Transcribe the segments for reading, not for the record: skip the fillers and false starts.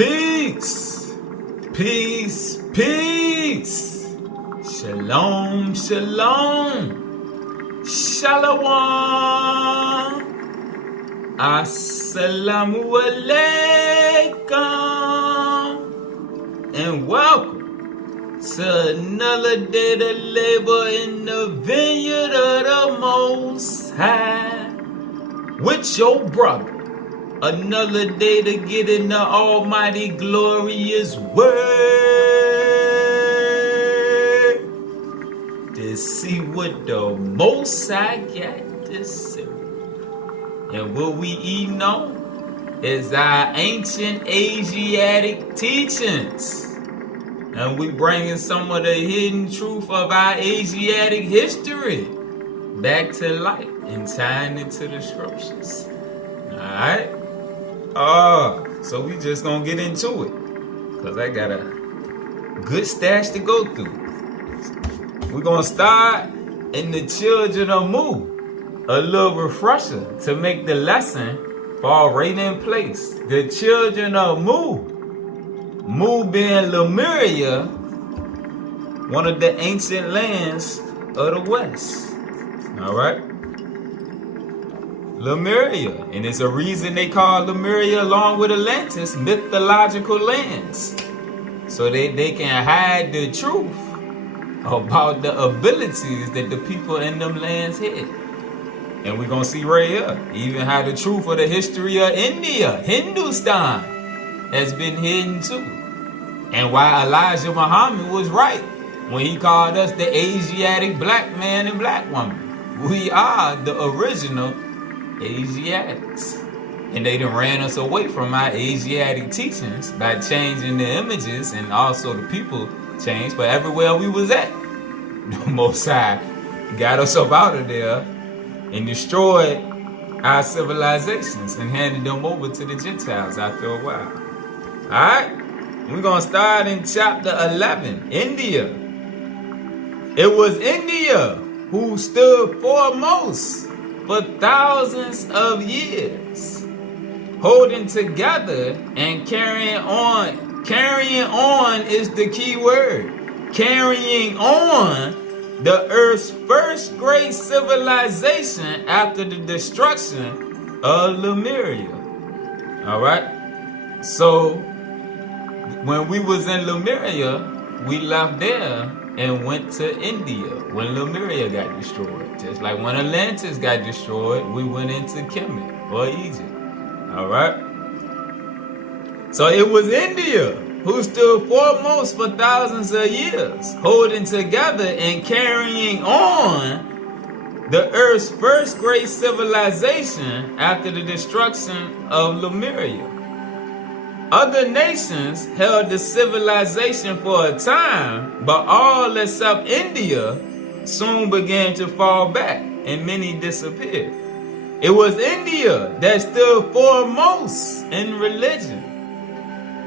Peace, peace, peace. Shalom, shalom, shalom. Assalamu alaikum. And welcome to another day to labor in the vineyard of the Most High with your brother. Another day to get in the almighty glorious word to see what the Most High got to say. And what we eating on is our ancient Asiatic teachings. And we bringing some of the hidden truth of our Asiatic history back to light and tying it to the scriptures. Alright? So we just gonna get into it, cause I got a good stash to go through. We're gonna start in the children of Mu, a little refresher to make the lesson fall right in place. The children of Mu being Lemuria, one of the ancient lands of the West. All right. Lemuria, and it's a reason they call Lemuria along with Atlantis mythological lands, so they can hide the truth about the abilities that the people in them lands had. And we're gonna see right here even how the truth of the history of India, Hindustan, has been hidden too, and why Elijah Muhammad was right when he called us the Asiatic black man and black woman. We are the original Asiatics, and they done ran us away from our Asiatic teachings by changing the images, and also the people changed. But everywhere we was at, the Most High got us up out of there and destroyed our civilizations and handed them over to the Gentiles after a while. Alright, we're gonna start in chapter 11, India. It was India who stood foremost for thousands of years, holding together and carrying on. Carrying on is the key word. Carrying on the earth's first great civilization after the destruction of Lemuria. All right. So when we was in Lemuria, we left there and went to India when Lemuria got destroyed. Just like when Atlantis got destroyed, we went into Kemet or Egypt. Alright? So it was India who stood foremost for thousands of years, holding together and carrying on the earth's first great civilization after the destruction of Lemuria. Other nations held the civilization for a time, but all except India soon began to fall back and many disappeared. It was India that stood foremost in religion.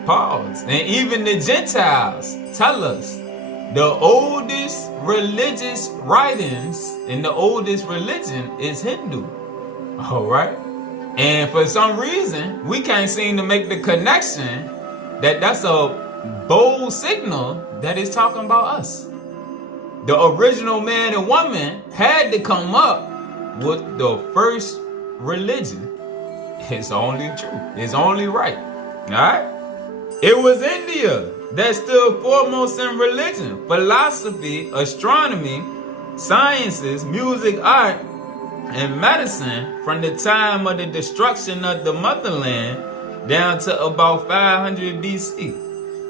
Pause. And even the Gentiles tell us the oldest religious writings and the oldest religion is Hindu. All right. And for some reason, we can't seem to make the connection that that's a bold signal that is talking about us. The original man and woman had to come up with the first religion. It's only true. It's only right. All right? It was India that stood foremost in religion, philosophy, astronomy, sciences, music, art, and medicine from the time of the destruction of the motherland down to about 500 BC.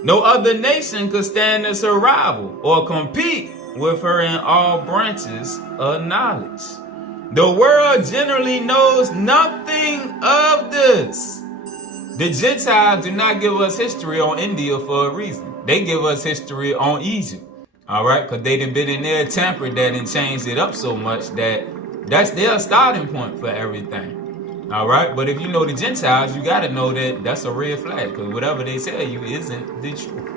No other nation could stand as her rival or compete with her in all branches of knowledge. The world generally knows nothing of this. The Gentiles do not give us history on India for a reason. They give us history on Egypt. All right, because they done been in there, tampered that and changed it up so much that that's their starting point for everything. All right, but if you know the Gentiles, you got to know that that's a red flag, because whatever they tell you isn't the truth.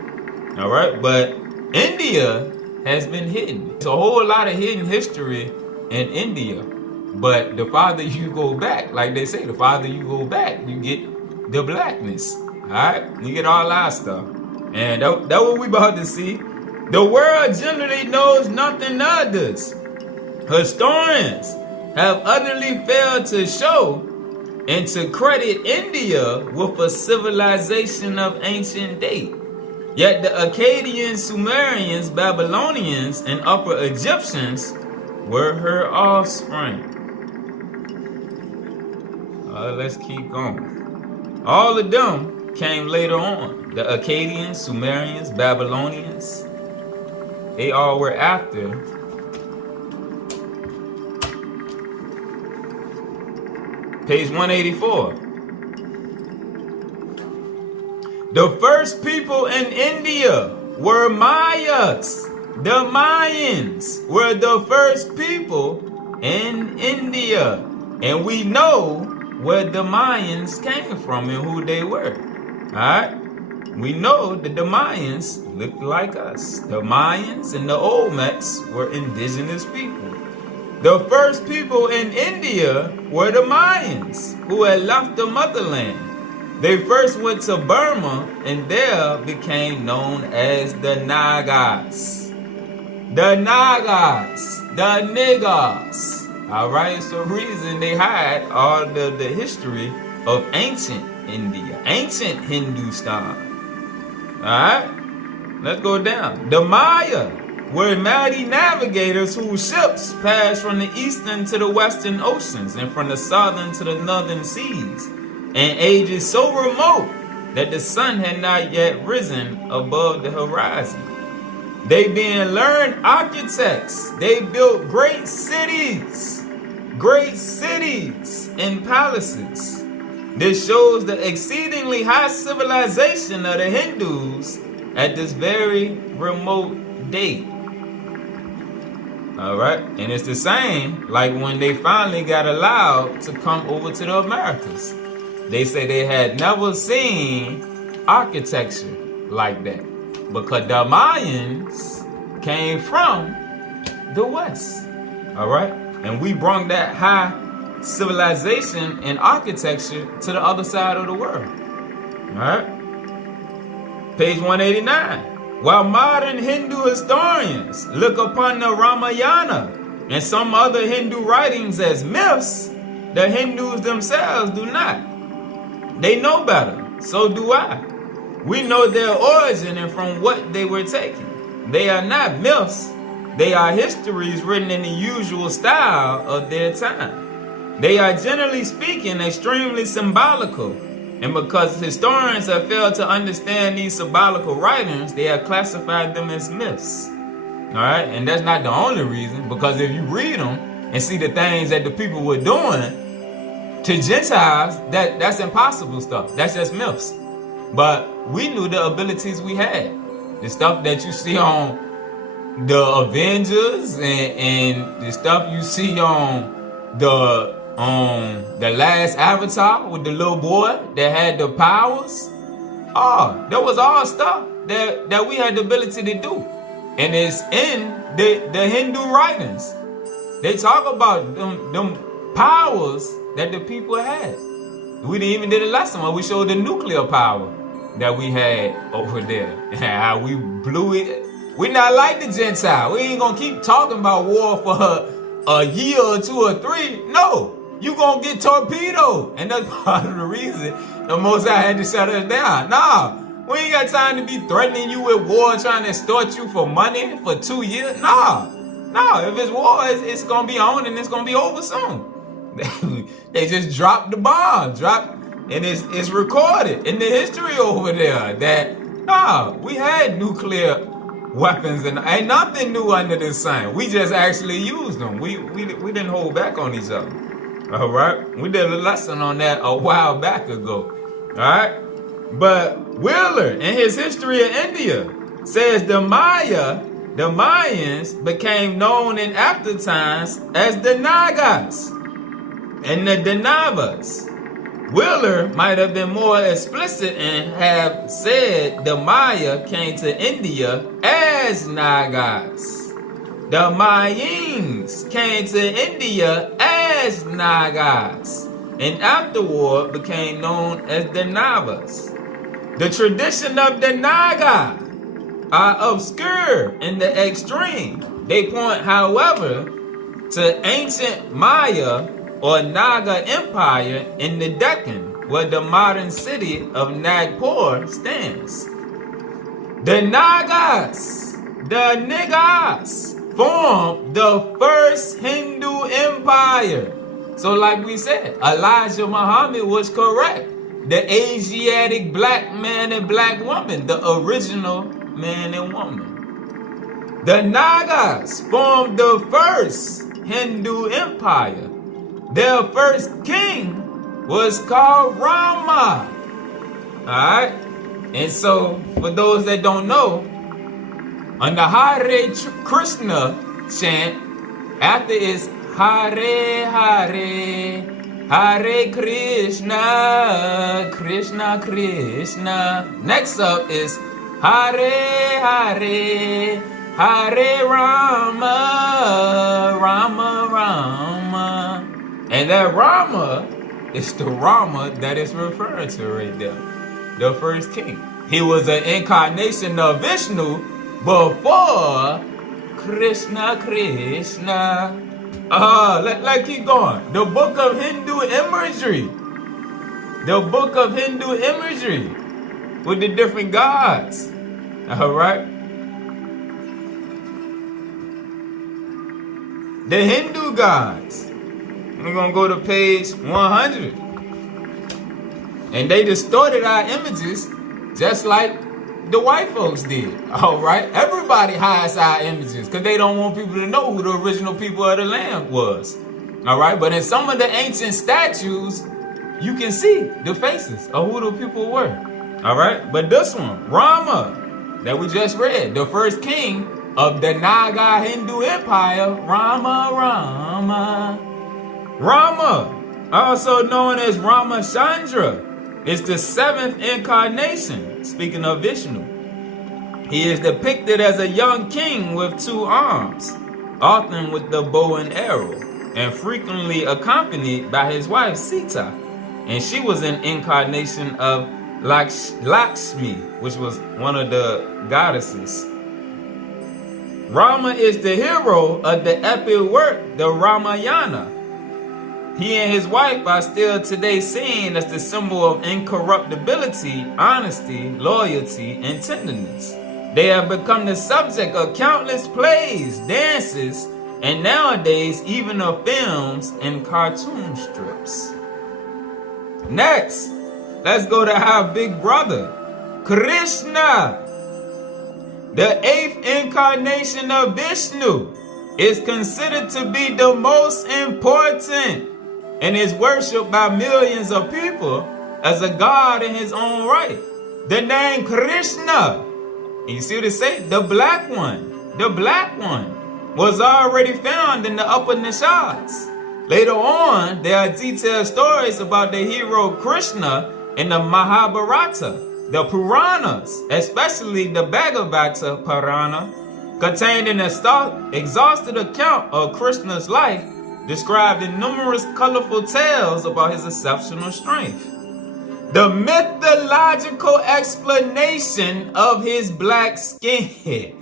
All right, but India has been hidden. There's a whole lot of hidden history in India, but the farther you go back, like they say, the farther you go back, you get the blackness. Alright? We get all our stuff. And that's what we about to see. The world generally knows nothing of this. Historians have utterly failed to show and to credit India with a civilization of ancient date. Yet the Akkadians, Sumerians, Babylonians, and Upper Egyptians were her offspring. Let's keep going. All of them came later on. The Akkadians, Sumerians, Babylonians, they all were after. Page 184. The first people in India were Mayas. The Mayans were the first people in India. And we know where the Mayans came from and who they were. Alright? We know that the Mayans looked like us. The Mayans and the Olmecs were indigenous people. The first people in India were the Mayans, who had left the motherland. They first went to Burma and there became known as the Nagas. The Nagas, the niggas. Alright, it's the reason they hide all the history of ancient India, ancient Hindustan. Alright, let's go down. The Maya were mighty navigators whose ships passed from the eastern to the western oceans and from the southern to the northern seas, in ages so remote that the sun had not yet risen above the horizon. They being learned architects, they built great cities and palaces. This shows the exceedingly high civilization of the Hindus at this very remote date. Alright, and it's the same like when they finally got allowed to come over to the Americas. They say they had never seen architecture like that because the Mayans came from the West. Alright, and we brought that high civilization and architecture to the other side of the world. Alright, page 189. While modern Hindu historians look upon the Ramayana and some other Hindu writings as myths, the Hindus themselves do not. They know better, so do I. We know their origin and from what they were taken. They are not myths, they are histories written in the usual style of their time. They are generally speaking extremely symbolical. And because historians have failed to understand these symbolical writings, they have classified them as myths. Alright? And that's not the only reason, because if you read them and see the things that the people were doing to Gentiles, that's impossible stuff. That's just myths. But we knew the abilities we had. The stuff that you see on the Avengers and the stuff you see on the last Avatar with the little boy that had the powers. That was all stuff that we had the ability to do. And it's in the Hindu writings. They talk about them powers that the people had. We didn't even did a lesson where we showed the nuclear power that we had over there. And how we blew it. We not like the Gentile. We ain't gonna keep talking about war for a year or 2 or 3. No. You gonna get torpedoed. And that's part of the reason the Most High had to shut us down. Nah, we ain't got time to be threatening you with war, trying to extort you for money for 2 years. Nah, if it's war, it's gonna be on and it's gonna be over soon. They just dropped the bomb, and it's recorded in the history over there that, we had nuclear weapons and ain't nothing new under the sun. We just actually used them. We didn't hold back on each other. Alright, we did a lesson on that a while back ago. Alright, but Wheeler in his History of India says the Mayans became known in after times as the Nagas and the Danavas. Wheeler might have been more explicit and have said the Maya came to India as Nagas. The Mayans came to India as Nagas and afterward became known as the Navas. The tradition of the Naga are obscure in the extreme. They point, however, to ancient Maya or Naga Empire in the Deccan, where the modern city of Nagpur stands. The Nagas, the Niggas, formed the first Hindu empire. So like we said, Elijah Muhammad was correct. The Asiatic black man and black woman, the original man and woman. The Nagas formed the first Hindu empire. Their first king was called Rama. Alright? And so, for those that don't know, on the Hare Krishna chant, after it's Hare Hare, Hare Krishna, Krishna Krishna. Next up is Hare Hare, Hare Rama, Rama Rama. And that Rama is the Rama that is referred to right there. The first king. He was an incarnation of Vishnu before Krishna Krishna. Let's keep going. The book of Hindu imagery. The book of Hindu imagery with the different gods. Alright? The Hindu gods. We're going to go to page 100. And they distorted our images just like the white folks did. Alright? Everybody hides our images because they don't want people to know who the original people of the land was. Alright? But in some of the ancient statues, you can see the faces of who the people were. Alright? But this one, Rama, that we just read, the first king of the Naga Hindu Empire, Rama. Rama, also known as Ramachandra, is the seventh incarnation, speaking of Vishnu. He is depicted as a young king with two arms, often with the bow and arrow, and frequently accompanied by his wife Sita. And she was an incarnation of Lakshmi, which was one of the goddesses. Rama is the hero of the epic work, the Ramayana. He and his wife are still today seen as the symbol of incorruptibility, honesty, loyalty, and tenderness. They have become the subject of countless plays, dances, and nowadays even of films and cartoon strips. Next, let's go to our big brother, Krishna. The eighth incarnation of Vishnu is considered to be the most important and is worshipped by millions of people as a god in his own right. The name Krishna, and you see what it say? The black one was already found in the Upanishads. Later on, there are detailed stories about the hero Krishna in the Mahabharata. The Puranas, especially the Bhagavata Purana, contained an exhaustive account of Krishna's life, described in numerous colorful tales about his exceptional strength. The mythological explanation of his black skin.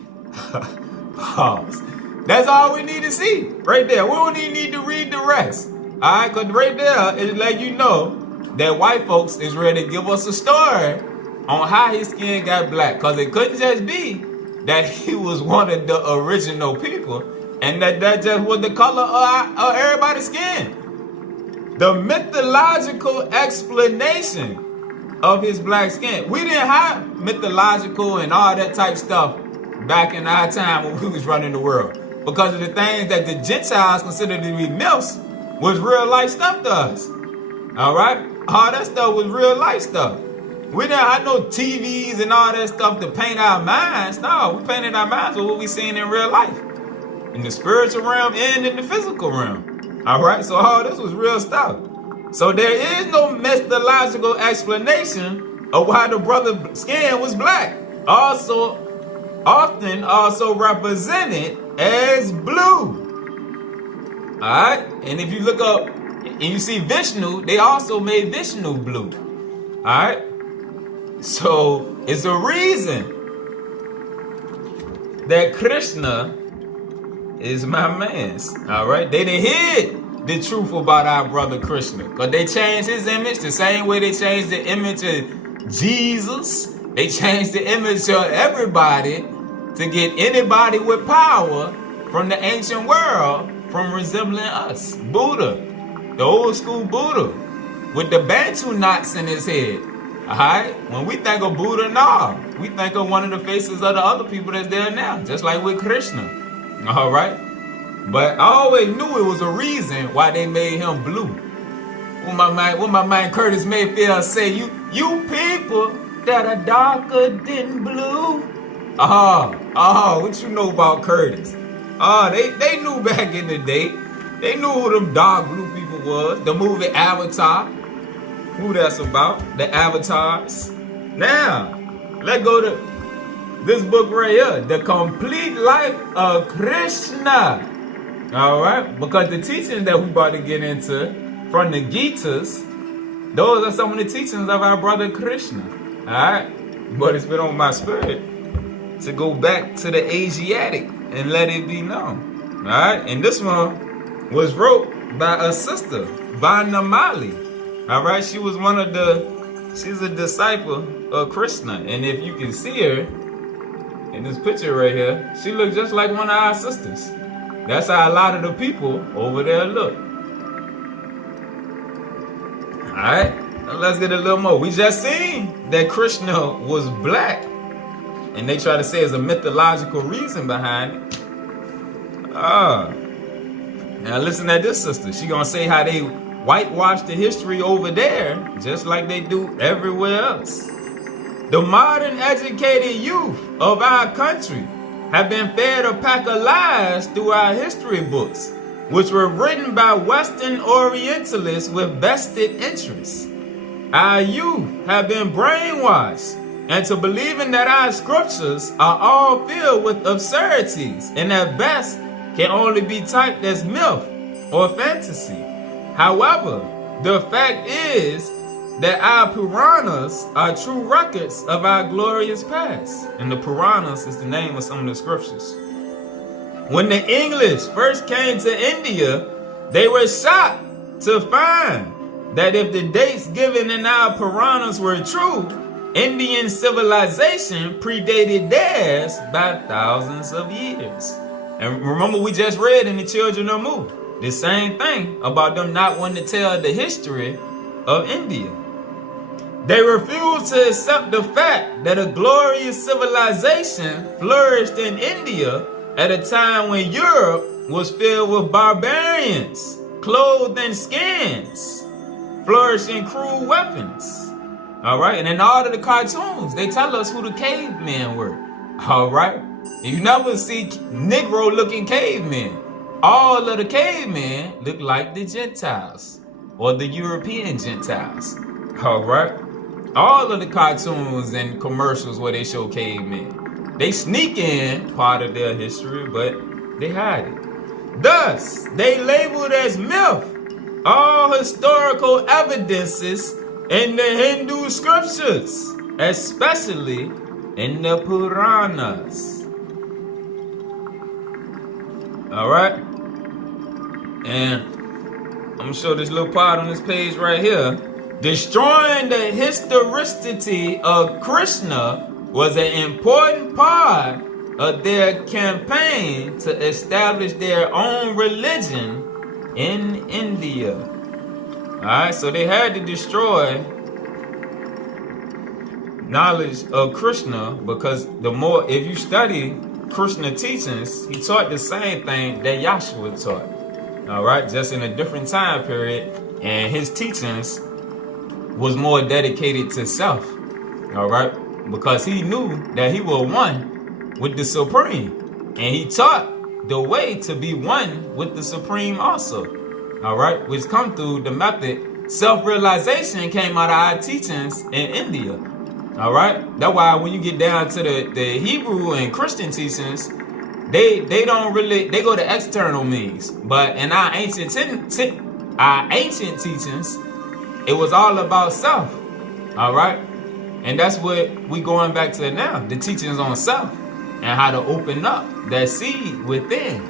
Pause. That's all we need to see right there. We don't even need to read the rest. Alright, because right there it let you know that white folks is ready to give us a story on how his skin got black. Because it couldn't just be that he was one of the original people and that just was the color of everybody's skin. The mythological explanation of his black skin. We didn't have mythological and all that type stuff back in our time when we was running the world. Because of the things that the Gentiles considered to be myths was real life stuff to us. Alright? All that stuff was real life stuff. We didn't have no TVs and all that stuff to paint our minds. No, we painted our minds with what we seen in real life. In the spiritual realm and in the physical realm. Alright, so all this was real stuff. So there is no mythological explanation of why the brother's skin was black. Often represented as blue. Alright, and if you look up and you see Vishnu, they also made Vishnu blue. Alright. So it's a reason that Krishna is my man's. All right, they done hid the truth about our brother Krishna, because they changed his image the same way they changed the image of Jesus. They changed the image of everybody to get anybody with power from the ancient world from resembling us. Buddha, the old school Buddha, with the Bantu knots in his head. Alright? When we think of Buddha now, we think of one of the faces of the other people that's there now, just like with Krishna. Alright? But I always knew it was a reason why they made him blue. What my man Curtis Mayfield say, you people that are darker than blue. What you know about Curtis? They knew back in the day. They knew who them dark blue people was. The movie Avatar. Who that's about? The avatars. Now, let's go to this book right here. The Complete Life of Krishna. Alright? Because the teachings that we about to get into from the Gitas, those are some of the teachings of our brother Krishna. Alright? But it's been on my spirit to go back to the Asiatic and let it be known. Alright? And this one was wrote by a sister, Vanamali. Alright, she's a disciple of Krishna. And if you can see her in this picture right here, she looks just like one of our sisters. That's how a lot of the people over there look. Alright, now let's get a little more. We just seen that Krishna was black. And they try to say there's a mythological reason behind it. Now listen to this sister. She gonna say how they whitewash the history over there, just like they do everywhere else. The modern educated youth of our country have been fed a pack of lies through our history books, which were written by Western Orientalists with vested interests. Our youth have been brainwashed into believing that our scriptures are all filled with absurdities and at best can only be typed as myth or fantasy. However, the fact is that our Puranas are true records of our glorious past. And the Puranas is the name of some of the scriptures. When the English first came to India, they were shocked to find that if the dates given in our Puranas were true, Indian civilization predated theirs by thousands of years. And remember, we just read in the Children of Mu the same thing about them not wanting to tell the history of India. They refused to accept the fact that a glorious civilization flourished in India at a time when Europe was filled with barbarians, clothed in skins, flourishing crude weapons. All right, and in all of the cartoons, they tell us who the cavemen were. All right, you never see Negro-looking cavemen. All of the cavemen look like the Gentiles or the European Gentiles. All right, all of the cartoons and commercials where they show cavemen, they sneak in part of their history, but they hide it. Thus, they labeled as myth all historical evidences in the Hindu scriptures, especially in the Puranas. All right, and I'm gonna show this little part on this page right here. Destroying the historicity of Krishna was an important part of their campaign to establish their own religion in India. Alright, so they had to destroy knowledge of Krishna, because the more, if you study Krishna teachings, he taught the same thing that Yahshua taught. Alright, just in a different time period, and his teachings was more dedicated to self. Alright, because he knew that he was one with the Supreme, and he taught the way to be one with the Supreme also. Alright, which come through the method. Self-realization came out of our teachings in India. Alright, that's why when you get down to the Hebrew and Christian teachings, they don't really, they go to external means. But in our ancient teachings, it was all about self. Alright, And that's what we going back to now. The teachings on self and how to open up that seed within.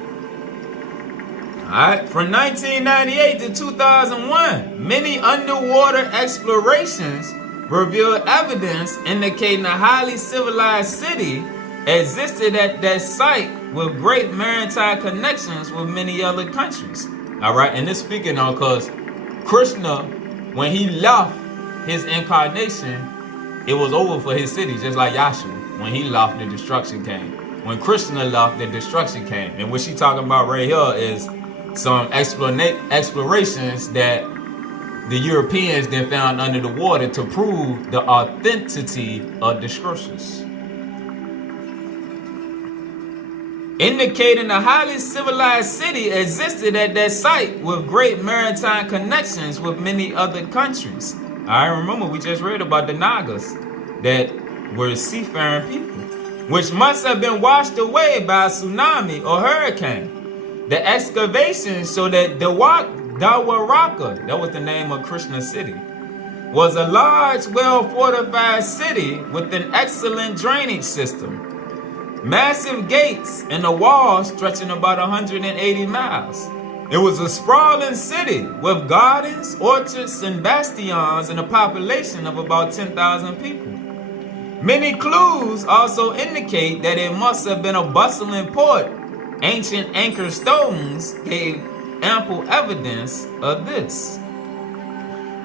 Alright, from 1998 to 2001, many underwater explorations revealed evidence indicating a highly civilized city existed at that site with great maritime connections with many other countries. Alright, and this speaking on because Krishna, when he left his incarnation, it was over for his city, just like Yahshua. When he left, the destruction came. When Krishna left, the destruction came. And what she talking about right here is some explorations that the Europeans then found under the water to prove the authenticity of the scriptures. Indicating a highly civilized city existed at that site with great maritime connections with many other countries. I remember we just read about the Nagas that were seafaring people, which must have been washed away by a tsunami or hurricane. The excavations show that Dawaraka, that was the name of Krishna city, was a large, well-fortified city with an excellent drainage system, massive gates, and a wall stretching about 180 miles. It was a sprawling city with gardens, orchards, and bastions, and a population of about 10,000 people. Many clues also indicate that it must have been a bustling port. Ancient anchor stones gave ample evidence of this.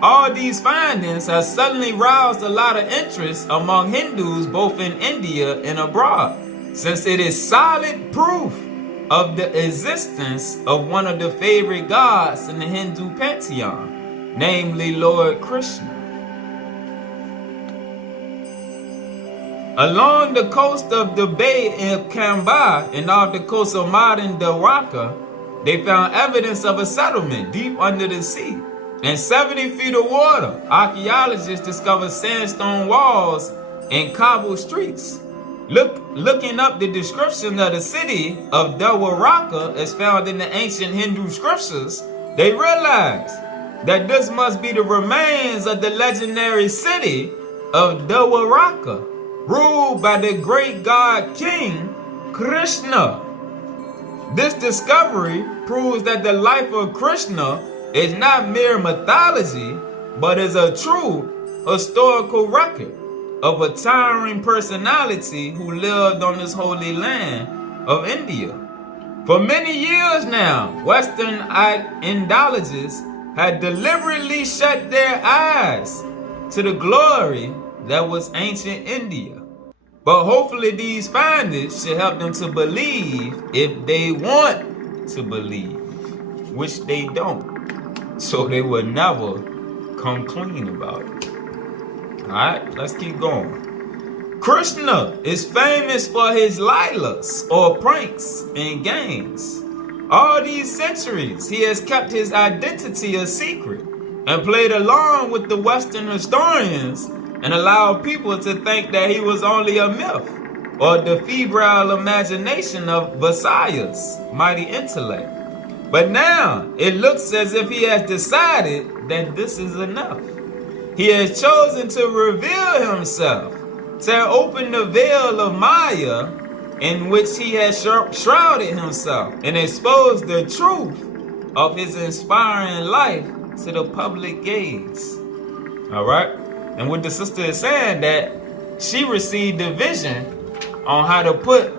All these findings have suddenly roused a lot of interest among Hindus both in India and abroad, since it is solid proof of the existence of one of the favorite gods in the Hindu pantheon, namely Lord Krishna. Along the coast of the Bay of Kamba and off the coast of modern Dwarka, they found evidence of a settlement deep under the sea and 70 feet of water. Archaeologists discovered sandstone walls and cobbled streets. Looking up the description of the city of Dwaraka as found in the ancient Hindu scriptures, they realized that this must be the remains of the legendary city of Dwaraka, ruled by the great god king Krishna. This discovery proves that the life of Krishna is not mere mythology, but is a true historical record of a towering personality who lived on this holy land of India. For many years now, Western Indologists had deliberately shut their eyes to the glory that was ancient India. But hopefully these findings should help them to believe if they want to believe, which they don't. So they will never come clean about it. Alright, let's keep going. Krishna is famous for his lilas, or pranks and games. All these centuries, he has kept his identity a secret and played along with the Western historians and allowed people to think that he was only a myth or the febrile imagination of Visayas' mighty intellect. But now, it looks as if he has decided that this is enough. He has chosen to reveal himself, to open the veil of Maya in which he has shrouded himself and expose the truth of his inspiring life to the public gaze. Alright? And what the sister is saying, that she received the vision on how to put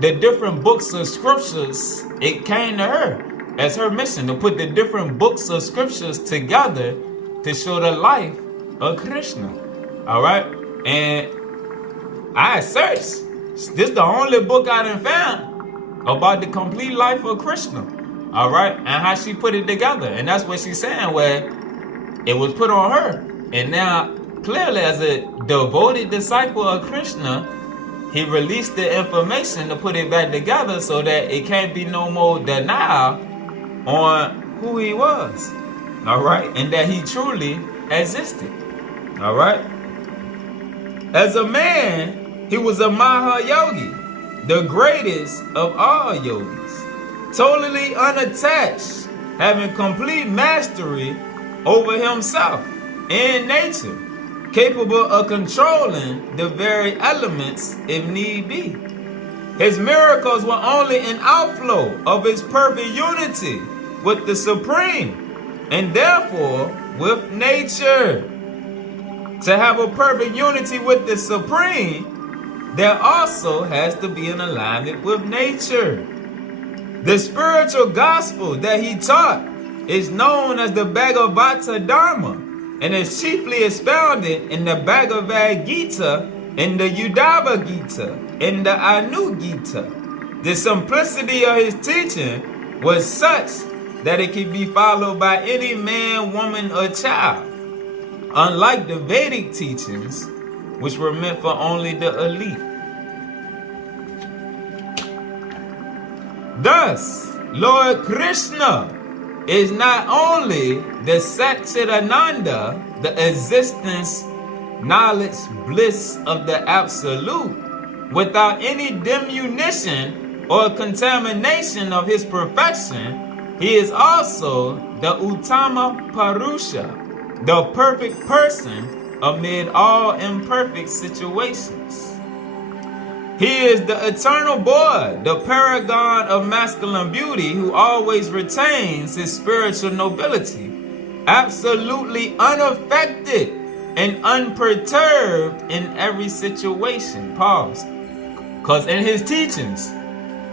the different books of scriptures. It came to her as her mission to put the different books of scriptures together to show the life of Krishna. Alright? And I searched. This is the only book I done found about the complete life of Krishna. Alright? And how she put it together. And that's what she's saying, where it was put on her. And now, clearly, as a devoted disciple of Krishna, he released the information to put it back together so that it can't be no more denial on who he was. Alright? And that he truly existed. Alright? As a man, he was a Mahayogi, the greatest of all yogis. Totally unattached, having complete mastery over himself and nature. capable of controlling the very elements if need be. His miracles were only an outflow of his perfect unity with the Supreme, and therefore with nature. To have a perfect unity with the Supreme, there also has to be an alignment with nature. The spiritual gospel that he taught is known as the Bhagavata Dharma and is chiefly expounded in the Bhagavad Gita, in the Udava Gita, in the Anu Gita. The simplicity of his teaching was such that it could be followed by any man, woman, or child, unlike the Vedic teachings, which were meant for only the elite. Thus, Lord Krishna is not only the Satchidananda, the existence, knowledge, bliss of the Absolute, without any diminution or contamination of his perfection. He is also the Uttama Purusha, the perfect person amid all imperfect situations. He is the eternal boy, the paragon of masculine beauty, who always retains his spiritual nobility, absolutely unaffected and unperturbed in every situation. Pause. Because in his teachings,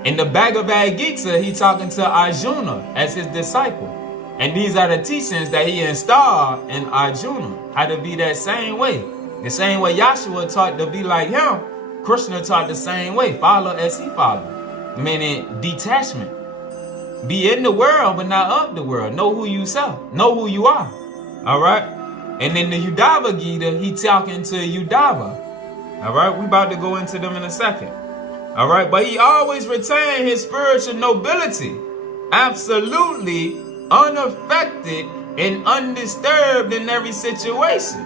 in the Bhagavad Gita, he talking to Arjuna as his disciple. And these are the teachings that he installed in Arjuna, how to be that same way. The same way Yahshua taught to be like him, Krishna taught the same way, follow as he followed, meaning detachment. Be in the world, but not of the world. Know who you self. Know who you are. All right? And in the Udava Gita, he talking to Udava. All right? We about to go into them in a second. All right? But he always retained his spiritual nobility, absolutely unaffected and undisturbed in every situation.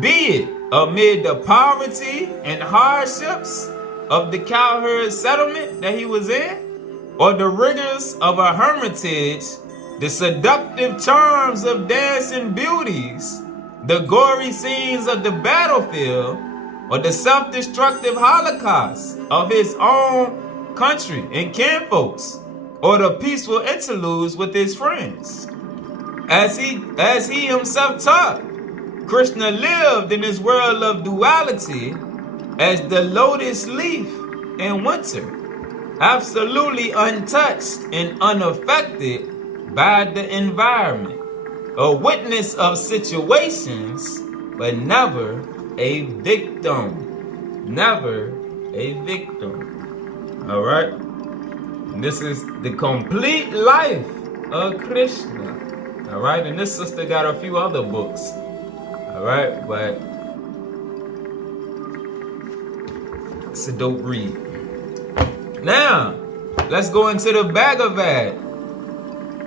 Be it amid the poverty and hardships of the cowherd settlement that he was in, or the rigors of a hermitage, the seductive charms of dancing beauties, the gory scenes of the battlefield, or the self-destructive holocaust of his own country and kinfolks, or the peaceful interludes with his friends. As he himself taught, Krishna lived in his world of duality as the lotus leaf in winter, absolutely untouched and unaffected by the environment, a witness of situations, but never a victim. Never a victim. All right? And this is the complete life of Krishna. All right? And this sister got a few other books. All right, but it's a dope read. Now, let's go into the Bhagavad.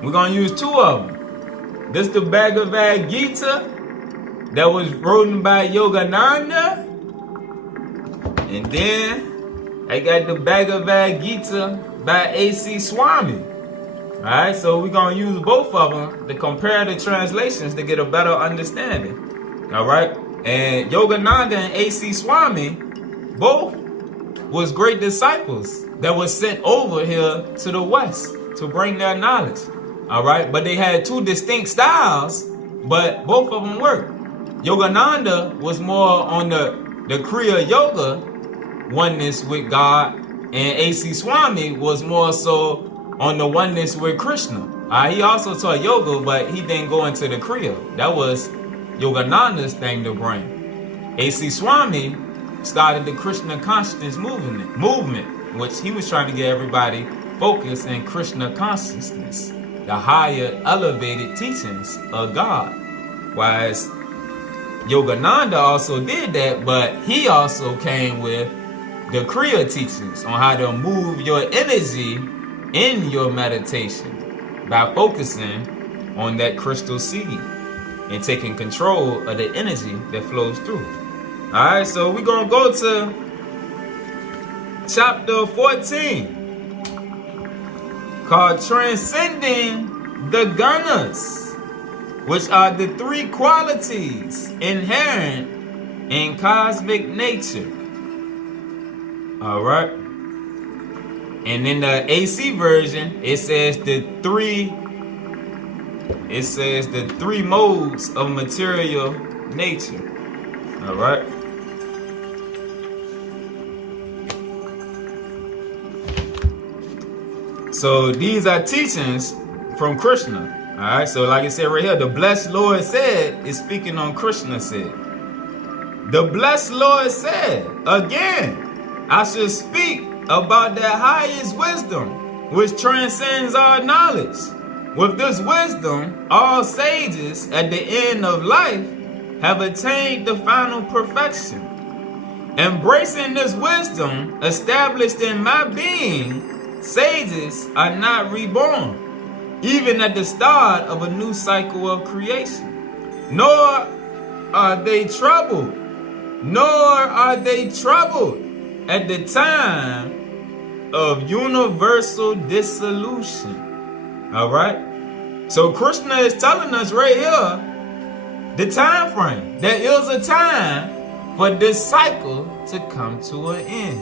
We're going to use two of them. This is the Bhagavad Gita that was written by Yogananda. And then I got the Bhagavad Gita by A.C. Swami. All right, so we're going to use both of them to compare the translations to get a better understanding. All right, and Yogananda and A.C. Swami both was great disciples that was sent over here to the West to bring their knowledge. All right, but they had two distinct styles, but both of them worked. Yogananda was more on the Kriya Yoga oneness with God, and A.C. Swami was more so on the oneness with Krishna. He also taught yoga, but he didn't go into the Kriya. That was Yogananda's thing to bring. A.C. Swami started the Krishna consciousness movement, which he was trying to get everybody focused in Krishna consciousness, the higher elevated teachings of God. Whereas Yogananda also did that, but he also came with the Kriya teachings on how to move your energy in your meditation by focusing on that crystal seed and taking control of the energy that flows through. All right, so we're going to go to chapter 14 called Transcending the Gunas, which are the three qualities inherent in cosmic nature. Alright? And in the AC version, it says the three modes of material nature. Alright? So these are teachings from Krishna. Alright, so like I said right here, the blessed Lord said is speaking on Krishna said. The blessed Lord said, again, I should speak about the highest wisdom, which transcends all knowledge. With this wisdom, all sages at the end of life have attained the final perfection. Embracing this wisdom established in my being, sages are not reborn, even at the start of a new cycle of creation. Nor are they troubled at the time of universal dissolution. Alright? So Krishna is telling us right here the time frame. There is a time for this cycle to come to an end.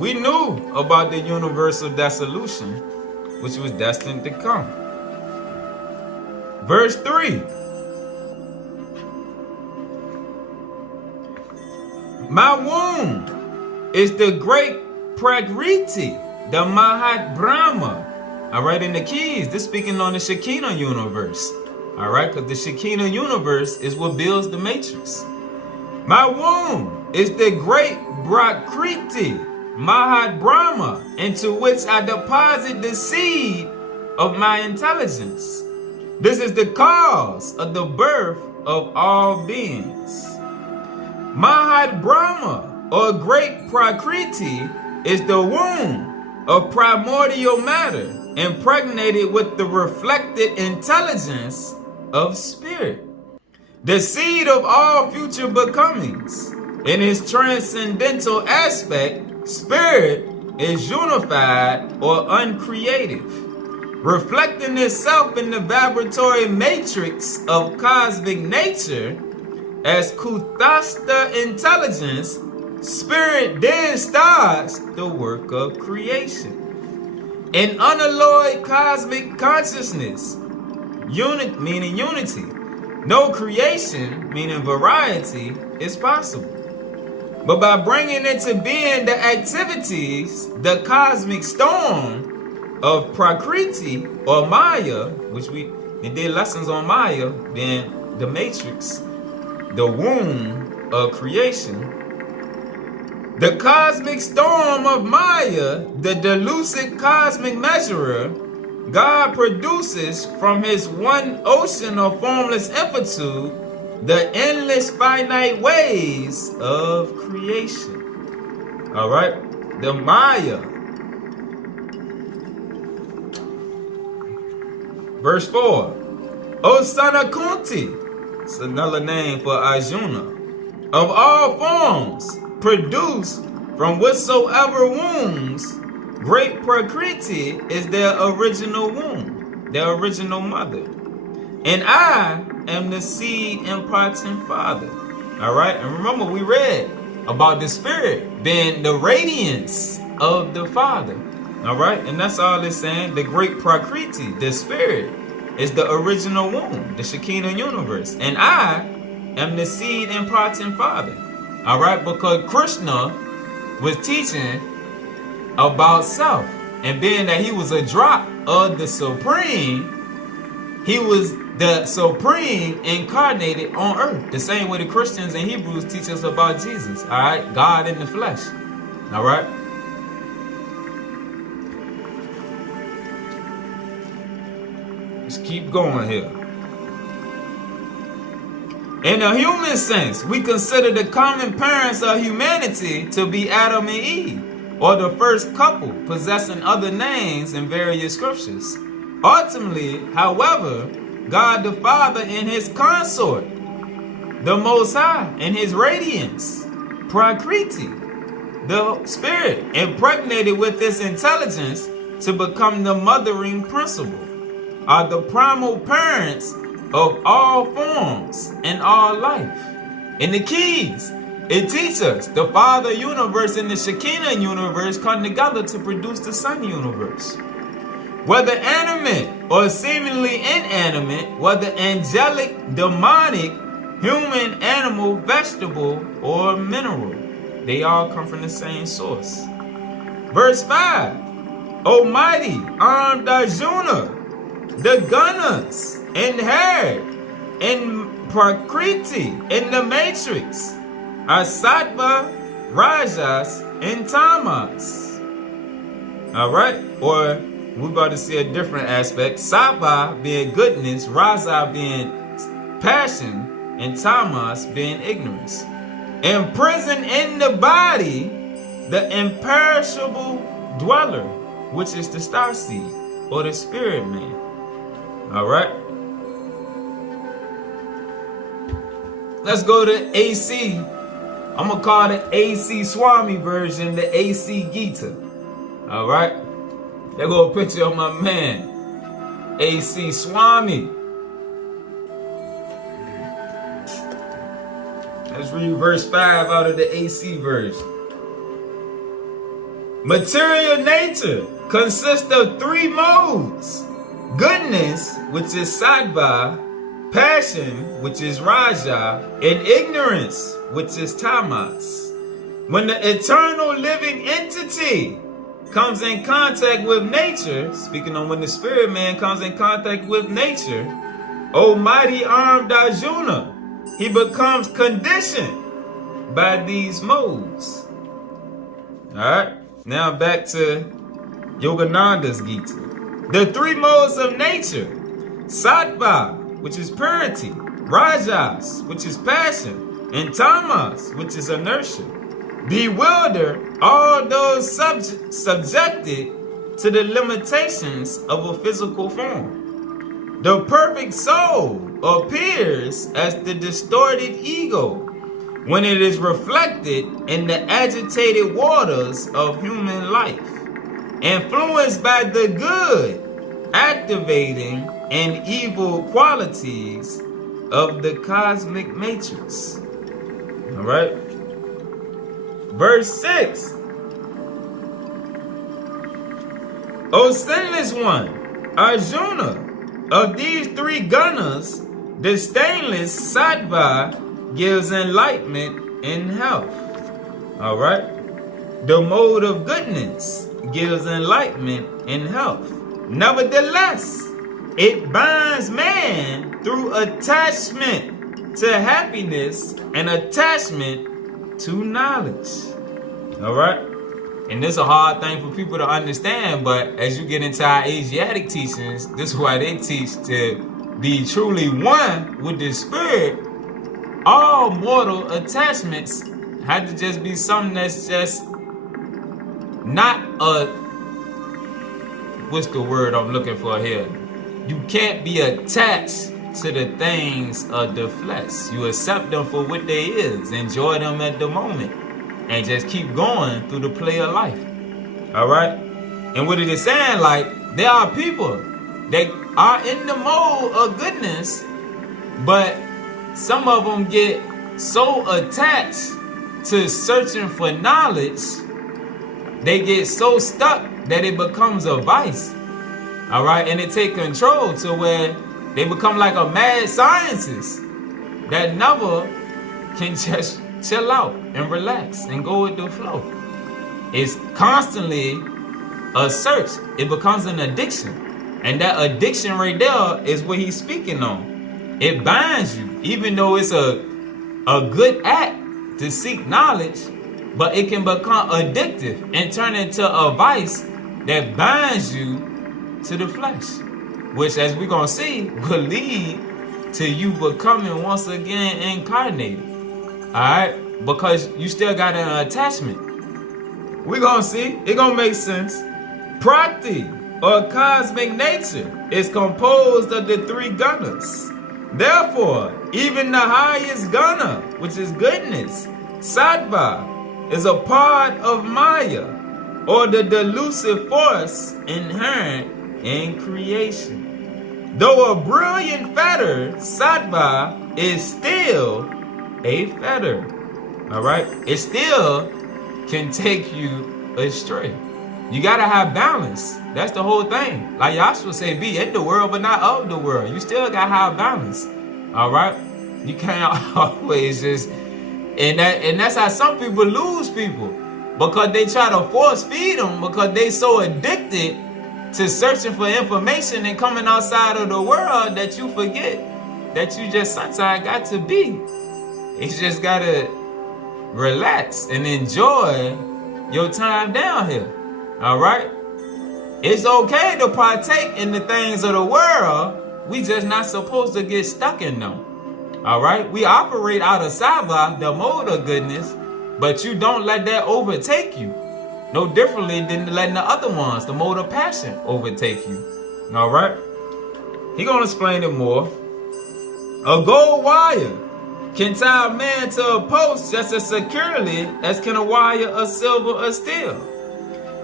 We knew about the universal dissolution, which was destined to come. Verse 3. My womb is the great Prakriti, the Mahat Brahma. Alright, in the keys, this speaking on the Shekinah Universe. Alright, because the Shekinah Universe is what builds the matrix. My womb is the great Prakriti, Mahat Brahma, into which I deposit the seed of my intelligence. This is the cause of the birth of all beings. Mahat Brahma, or great Prakriti, is the womb of primordial matter, impregnated with the reflected intelligence of spirit. The seed of all future becomings. In its transcendental aspect, spirit is unified or uncreative, reflecting itself in the vibratory matrix of cosmic nature as Kutastha intelligence. Spirit then starts the work of creation. In unalloyed cosmic consciousness, unit meaning unity, no creation meaning variety is possible. But by bringing into being the activities, the cosmic storm of Prakriti or Maya, which we did lessons on Maya, then the matrix, the womb of creation, the cosmic storm of Maya, the delusive cosmic measurer, God produces from his one ocean of formless infinitude the endless finite ways of creation. Alright? The Maya. Verse 4. O son of Kunti, it's another name for Arjuna, of all forms, produced from whatsoever wombs, great Prakriti is their original womb, their original mother. And I am the seed imparting father. Alright, and remember we read about the spirit being the radiance of the father. Alright, and that's all it's saying. The great Prakriti, the spirit, is the original womb, the Shekinah Universe. And I am the seed imparting father. Alright, because Krishna was teaching about self. And being that he was a drop of the Supreme, he was the Supreme incarnated on earth. The same way the Christians and Hebrews teach us about Jesus. Alright, God in the flesh. Alright. Let's keep going here. In a human sense, we consider the common parents of humanity to be Adam and Eve, or the first couple possessing other names in various scriptures. Ultimately, however, God the Father and his consort, the Most High and his radiance, Prakriti, the spirit, impregnated with this intelligence to become the mothering principle, are the primal parents of all forms and all life. And the keys, it teaches us the Father universe and the Shekinah universe come together to produce the Sun universe. Whether animate or seemingly inanimate, whether angelic, demonic, human, animal, vegetable, or mineral, they all come from the same source. Verse 5, Almighty armed Arjuna, the Gunas, inherit in Prakriti, in the matrix, are Sattva, Rajas, and Tamas. Alright? Or we're about to see a different aspect. Sattva being goodness, Raja being passion, and Tamas being ignorance. Imprisoned in the body, the imperishable dweller, which is the star seed, or the spirit man. Alright? Let's go to AC. I'm going to call the AC Swami version the AC Gita. Alright? There go a picture of my man, AC Swami. Let's read verse 5 out of the AC version. Material nature consists of three modes. Goodness, which is Sattva, passion, which is Raja, and ignorance, which is Tamas. When the eternal living entity comes in contact with nature, speaking on when the spirit man comes in contact with nature, Almighty armed Arjuna, he becomes conditioned by these modes. Alright, now back to Yogananda's Gita. The three modes of nature, Sattva, which is purity, Rajas, which is passion, and Tamas, which is inertia, bewilder all those subjected to the limitations of a physical form. The perfect soul appears as the distorted ego when it is reflected in the agitated waters of human life, influenced by the good, activating and evil qualities of the cosmic matrix. All right. Verse 6. O sinless one, Arjuna, of these three gunas, the stainless Sattva gives enlightenment and health. All right. The mode of goodness gives enlightenment and health. Nevertheless, it binds man through attachment to happiness and attachment to knowledge. All right. And this is a hard thing for people to understand, but as you get into our Asiatic teachings, this is why they teach to be truly one with the spirit. All mortal attachments have to just be something that's just not a, what's the word I'm looking for here? You can't be attached to the things of the flesh. You accept them for what they is, enjoy them at the moment, and just keep going through the play of life. All right? And what it is saying, like, there are people that are in the mode of goodness, but some of them get so attached to searching for knowledge, they get so stuck that it becomes a vice. All right? And it take control to where they become like a mad scientist that never can just chill out and relax and go with the flow. It's constantly a search. It becomes an addiction. And that addiction right there is what he's speaking on. It binds you, even though it's a good act to seek knowledge, but it can become addictive and turn into a vice that binds you to the flesh, which, as we're going to see, will lead to you becoming once again incarnated. Alright? Because you still got an attachment. We're going to see. It's going to make sense. Prakti, or cosmic nature, is composed of the three gunas. Therefore, even the highest guna, which is goodness, Sattva, is a part of Maya, or the delusive force inherent in creation. Though a brilliant fetter, sattva is still a fetter. All right? It still can take you astray. You gotta have balance. That's the whole thing. Like Yahshua say, be in the world, but not of the world. You still gotta have balance. All right? You can't always just, and that's how some people lose people, because they try to force feed them, because they so addicted to searching for information and coming outside of the world that you forget that you just sometimes got to be. You just gotta relax and enjoy your time down here. All right? It's okay to partake in the things of the world. We just not supposed to get stuck in them. All right? We operate out of sattva, the mode of goodness, but you don't let that overtake you. No differently than letting the other ones, the mode of passion, overtake you. All right? He gonna explain it more. A gold wire can tie a man to a post just as securely as can a wire of silver or steel.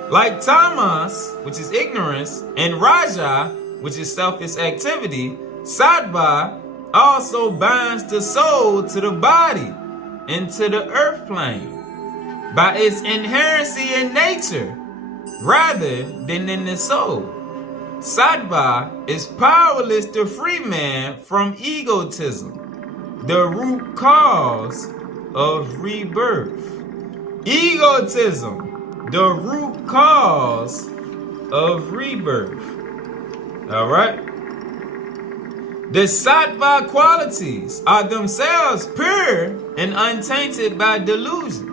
Like tamas, which is ignorance, and raja, which is selfish activity, sattva also binds the soul to the body and to the earth plane by its inherency in nature rather than in the soul. Sattva is powerless to free man from egotism, the root cause of rebirth. Egotism, the root cause of rebirth. All right? The sattva qualities are themselves pure and untainted by delusion.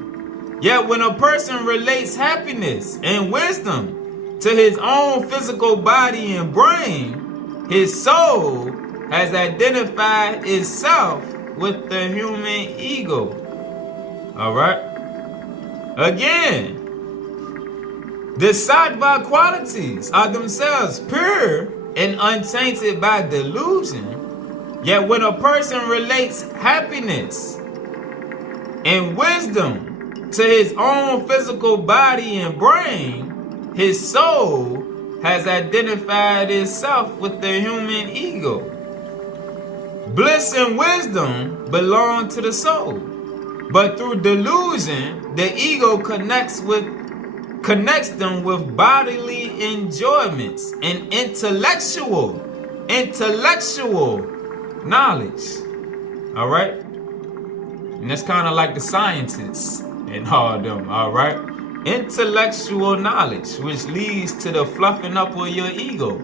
Yet when a person relates happiness and wisdom to his own physical body and brain, his soul has identified itself with the human ego. All right? Again, the sattva qualities are themselves pure and untainted by delusion. Yet when a person relates happiness and wisdom to his own physical body and brain, his soul has identified itself with the human ego. Bliss and wisdom belong to the soul, but through delusion, the ego connects them with bodily enjoyments and intellectual knowledge. All right? And that's kind of like the scientists and all of them. All right? Intellectual knowledge, which leads to the fluffing up of your ego.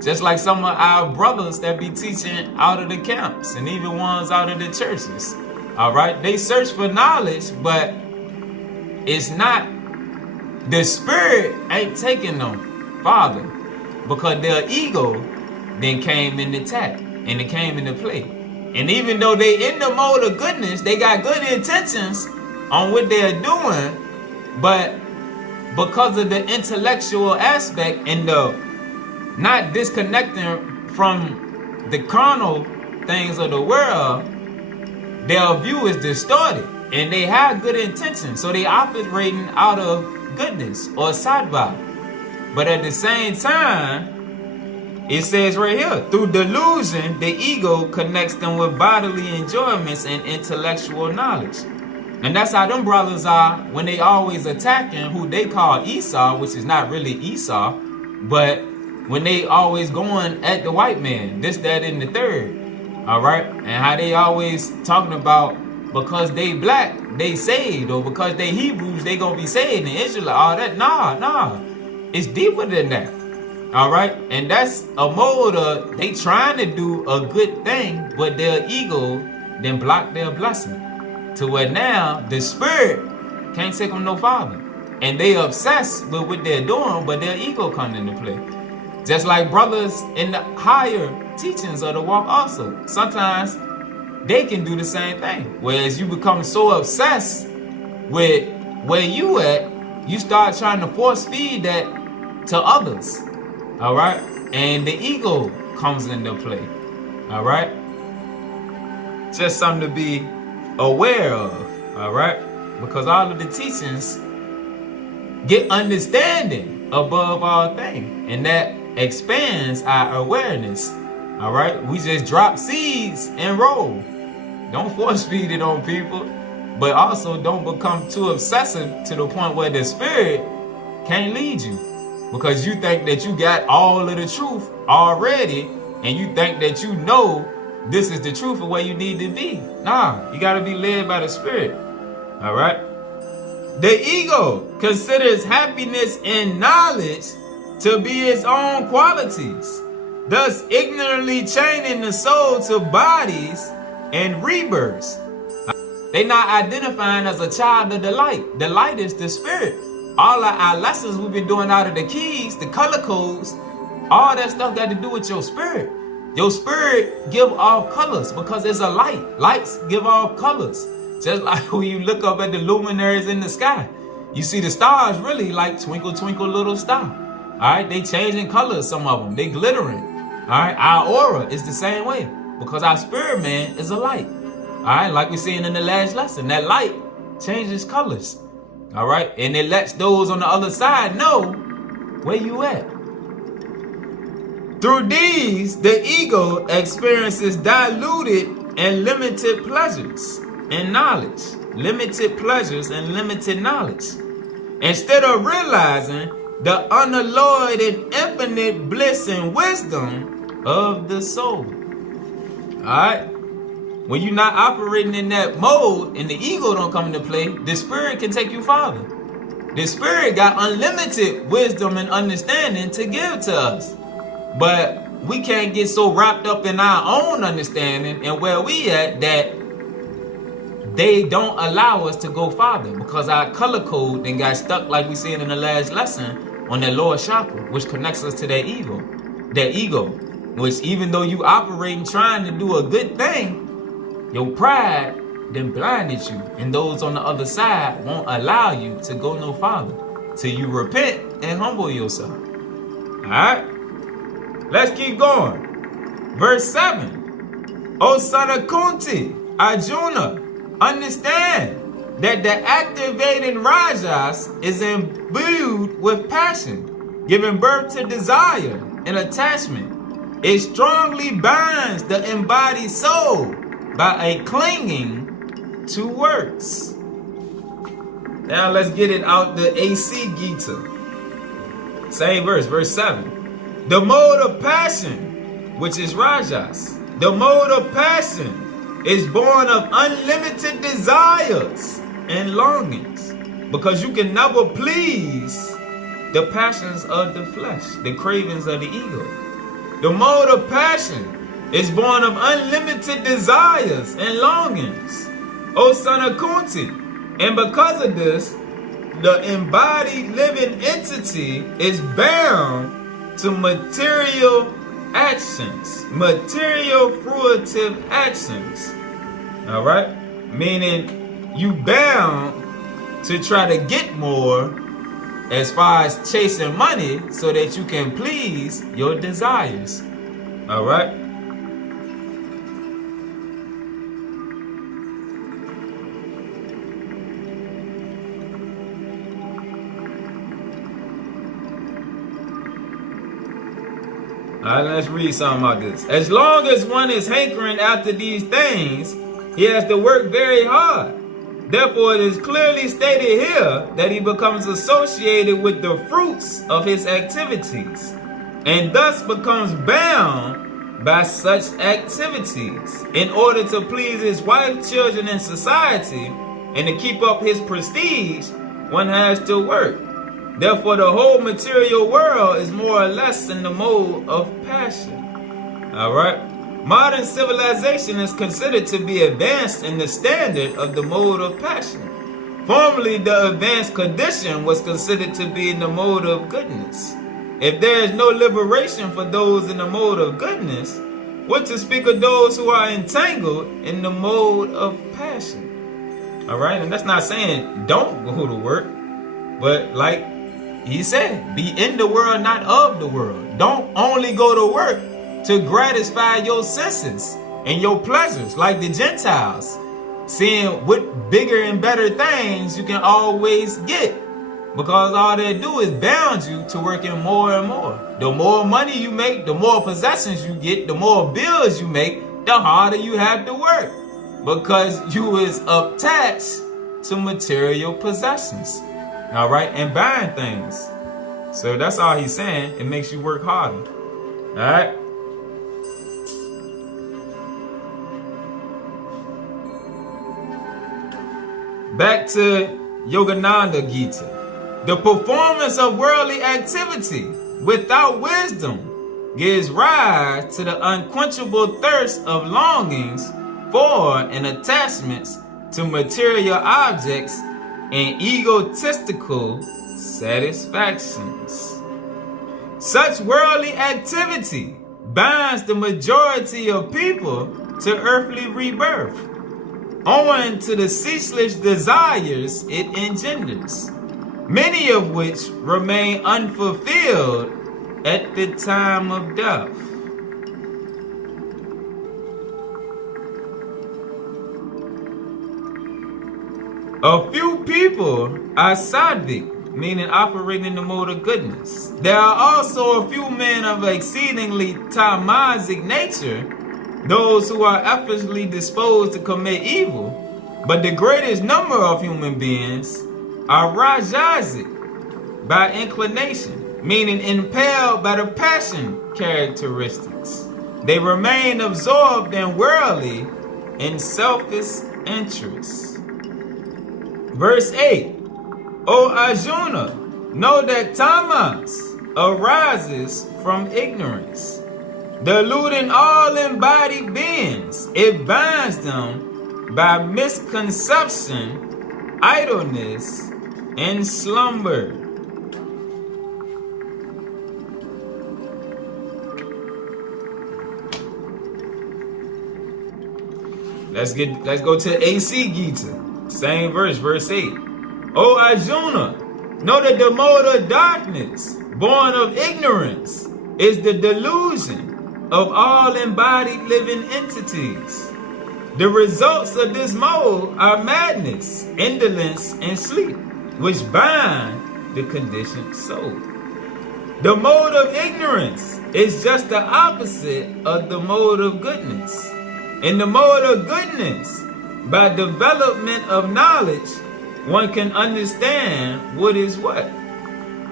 Just like some of our brothers that be teaching out of the camps and even ones out of the churches. All right? They search for knowledge, but it's not, the spirit ain't taking them farther, because their ego then came in attack and it came into play. And even though they in the mode of goodness, they got good intentions on what they're doing, but because of the intellectual aspect and the not disconnecting from the carnal things of the world, their view is distorted. And they have good intentions, so they operating out of goodness or sattva. But at the same time, it says right here, through delusion, the ego connects them with bodily enjoyments and intellectual knowledge. And that's how them brothers are when they always attacking who they call Esau, which is not really Esau, but when they always going at the white man, this, that, and the third. All right? And how they always talking about because they black, they saved, or because they Hebrews, they gonna be saved, and Israel, all that. Nah. It's deeper than that. All right? And that's a mode of they trying to do a good thing, but their ego then block their blessing. To where now the spirit can't take them no farther. And they obsessed with what they're doing, but their ego comes into play. Just like brothers in the higher teachings of the walk also. Sometimes they can do the same thing. Whereas you become so obsessed with where you at, you start trying to force feed that to others. All right? And the ego comes into play. All right? Just something to be aware of. All right? Because all of the teachings get understanding above all things. And that expands our awareness All right, we just drop seeds and roll. Don't force feed it on people, but also don't become too obsessive to the point where the spirit can't lead you, because you think that you got all of the truth already, and you think that you know this is the truth of where you need to be. Nah, you got to be led by the spirit. All right. The ego considers happiness and knowledge to be its own qualities, thus ignorantly chaining the soul to bodies and rebirths. They not identifying as a child of the light. The light is the spirit. All of our lessons we've been doing out of the keys, the color codes, all that stuff got to do with your spirit. Your spirit give off colors because it's a light. Lights give off colors. Just like when you look up at the luminaries in the sky, you see the stars really like twinkle, twinkle, little star. All right, they changing colors, some of them. They glittering. All right, our aura is the same way because our spirit man is a light. All right, like we seen in the last lesson, that light changes colors. All right, and it lets those on the other side know where you at. Through these, the ego experiences diluted and limited pleasures and knowledge. Limited pleasures and limited knowledge. Instead of realizing the unalloyed and infinite bliss and wisdom of the soul. Alright? When you're not operating in that mode and the ego don't come into play, the spirit can take you farther. The spirit got unlimited wisdom and understanding to give to us. But we can't get so wrapped up in our own understanding and where we at that they don't allow us to go farther, because our color code then got stuck, like we said in the last lesson, on that lower chakra, which connects us to that ego. That ego, which even though you operating trying to do a good thing, your pride then blinded you, and those on the other side won't allow you to go no farther till you repent and humble yourself. Alright? Let's keep going. Verse 7. O son of Kunti, Arjuna, understand that the activating rajas is imbued with passion, giving birth to desire and attachment. It strongly binds the embodied soul by a clinging to works. Now let's get it out the AC Gita. Same verse, verse 7. The mode of passion, which is rajas, the mode of passion is born of unlimited desires and longings, because you can never please the passions of the flesh, the cravings of the ego. The mode of passion is born of unlimited desires and longings, O son of Kunti. And because of this, the embodied living entity is bound to material actions, material fruitive actions. All right, meaning you bound to try to get more as far as chasing money so that you can please your desires. All right. All right, let's read something about this. As long as one is hankering after these things, he has to work very hard. Therefore, it is clearly stated here that he becomes associated with the fruits of his activities, and thus becomes bound by such activities. In order to please his wife, children, and society, and to keep up his prestige, one has to work. Therefore, the whole material world is more or less in the mode of passion. All right. Modern civilization is considered to be advanced in the standard of the mode of passion. Formerly, the advanced condition was considered to be in the mode of goodness. If there is no liberation for those in the mode of goodness, what to speak of those who are entangled in the mode of passion? All right. And that's not saying don't go to work, but like he said, be in the world, not of the world. Don't only go to work to gratify your senses and your pleasures like the Gentiles, seeing what bigger and better things you can always get. Because all they do is bound you to working more and more. The more money you make, the more possessions you get, the more bills you make, the harder you have to work. Because you is attached to material possessions. All right, and buying things. So that's all he's saying. It makes you work harder. All right. Back to Yogananda Gita. The performance of worldly activity without wisdom gives rise to the unquenchable thirst of longings for and attachments to material objects and egotistical satisfactions. Such worldly activity binds the majority of people to earthly rebirth, owing to the ceaseless desires it engenders, many of which remain unfulfilled at the time of death. A few people are sattvic, meaning operating in the mode of goodness. There are also a few men of exceedingly tamasic nature, those who are effortlessly disposed to commit evil, but the greatest number of human beings are rajasic by inclination, meaning impelled by the passion characteristics. They remain absorbed in worldly and selfish interests. Verse 8, O Arjuna, know that tamas arises from ignorance, deluding all embodied beings. It binds them by misconception, idleness, and slumber. Let's go to AC Gita. Same verse, verse 8. O Arjuna, know that the mode of darkness, born of ignorance, is the delusion of all embodied living entities. The results of this mode are madness, indolence, and sleep, which bind the conditioned soul. The mode of ignorance is just the opposite of the mode of goodness. In the mode of goodness, by development of knowledge, one can understand what is what.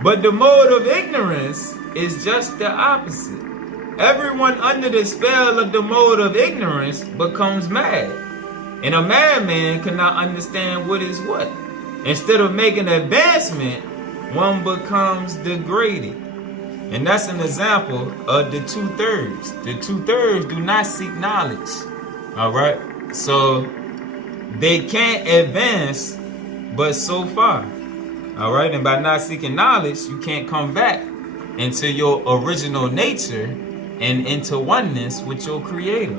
But the mode of ignorance is just the opposite. Everyone under the spell of the mode of ignorance becomes mad. And a madman cannot understand what is what. Instead of making advancement, one becomes degraded. And that's an example of the 2/3. The 2/3 do not seek knowledge. All right? So they can't advance but so far. All right? And by not seeking knowledge, you can't come back into your original nature and into oneness with your creator.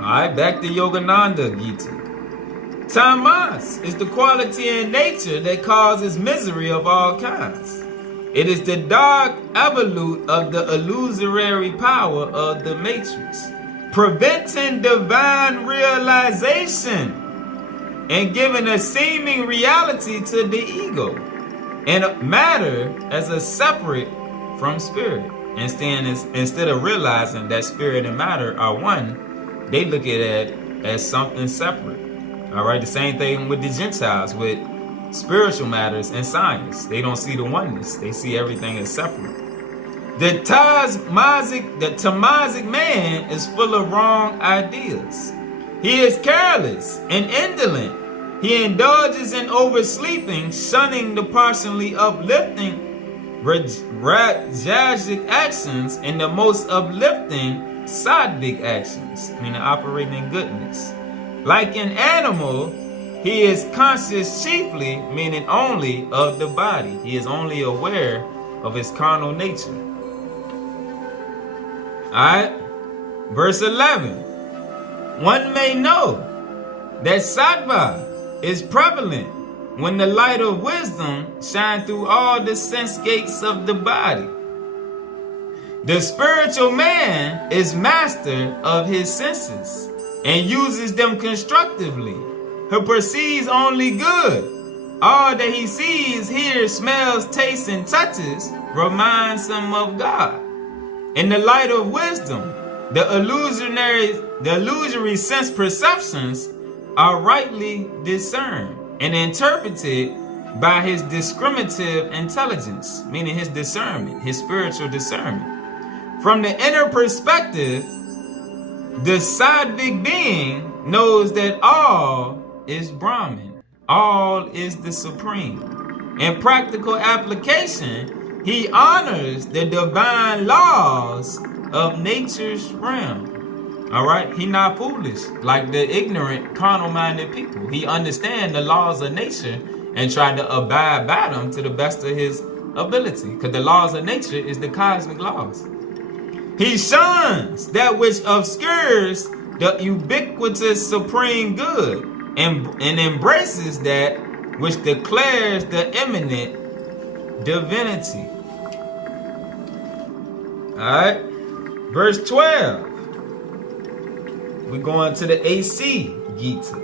All right? Back to Yogananda Gita. Tamas is the quality in nature that causes misery of all kinds. It is the dark evolute of the illusory power of the matrix, preventing divine realization and giving a seeming reality to the ego and matter as a separate from spirit. Instead of realizing that spirit and matter are one, they look at it as something separate. All right, the same thing with the Gentiles, with spiritual matters and science. They don't see the oneness. They see everything as separate. The tamasic man is full of wrong ideas. He is careless and indolent. He indulges in oversleeping, shunning the partially uplifting rajasic actions and the most uplifting sattvic actions, meaning operating in goodness. Like an animal, he is conscious chiefly, meaning only, of the body. He is only aware of his carnal nature. Alright? Verse 11. One may know that sattva is prevalent when the light of wisdom shines through all the sense gates of the body. The spiritual man is master of his senses and uses them constructively. He perceives only good, all that he sees, hears, smells, tastes, and touches reminds him of God. In the light of wisdom, the illusory sense perceptions are rightly discerned and interpreted by his discriminative intelligence, meaning his discernment, his spiritual discernment. From the inner perspective, the sattvic being knows that all is Brahman, all is the supreme. In practical application, he honors the divine laws of nature's realm. All right, he not foolish like the ignorant, carnal-minded people. He understands the laws of nature and try to abide by them to the best of his ability, because the laws of nature is the cosmic laws. He shuns that which obscures the ubiquitous supreme good and embraces that which declares the imminent divinity. Alright, verse 12. We're going to the AC Gita.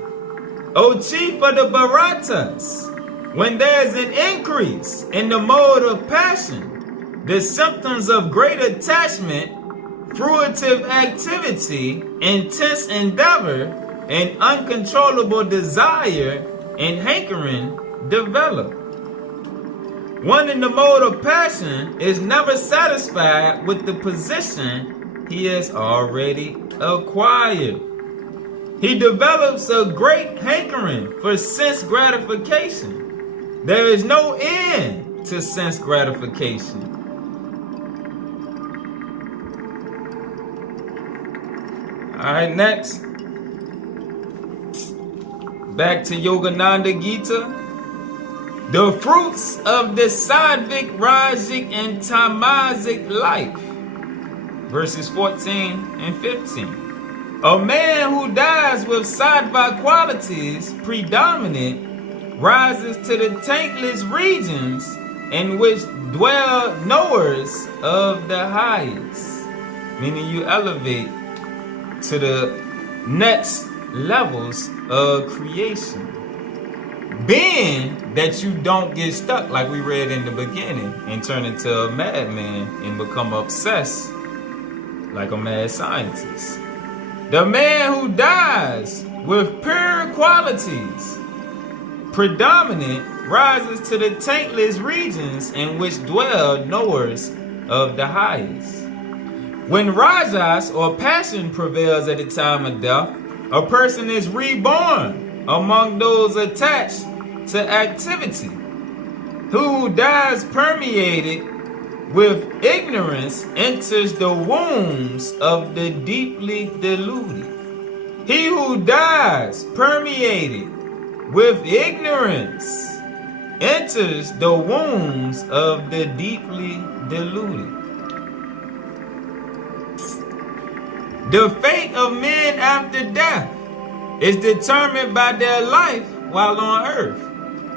O chief of the Bharatas, when there's an increase in the mode of passion, the symptoms of great attachment, fruitive activity, intense endeavor, and uncontrollable desire and hankering develop. One in the mode of passion is never satisfied with the position he has already acquired. He develops a great hankering for sense gratification. There is no end to sense gratification. All right, next. Back to Yogananda Gita. The fruits of the Sattvic, Rajic, and Tamasic life. Verses 14 and 15. A man who dies with sattva qualities predominant rises to the taintless regions in which dwell knowers of the highest. Meaning you elevate to the next levels of creation. Being that you don't get stuck like we read in the beginning and turn into a madman and become obsessed like a mad scientist. The man who dies with pure qualities predominant rises to the taintless regions in which dwell knowers of the highest. When rajas or passion prevails at the time of death, a person is reborn among those attached to activity. Who dies permeated with ignorance enters the wombs of the deeply deluded. He who dies permeated with ignorance enters the wombs of the deeply deluded. The fate of men after death is determined by their life while on earth.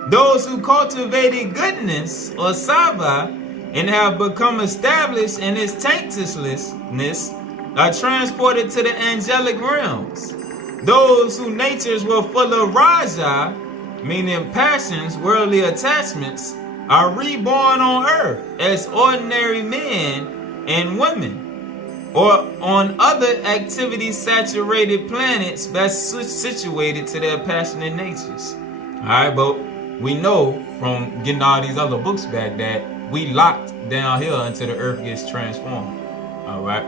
Those who cultivated goodness or sattva and have become established in its taintlessness are transported to the angelic realms. Those whose natures were full of raja, meaning passions, worldly attachments, are reborn on earth as ordinary men and women, or on other activity-saturated planets best situated to their passionate natures. Alright, but we know from getting all these other books back that we locked down here until the earth gets transformed. Alright.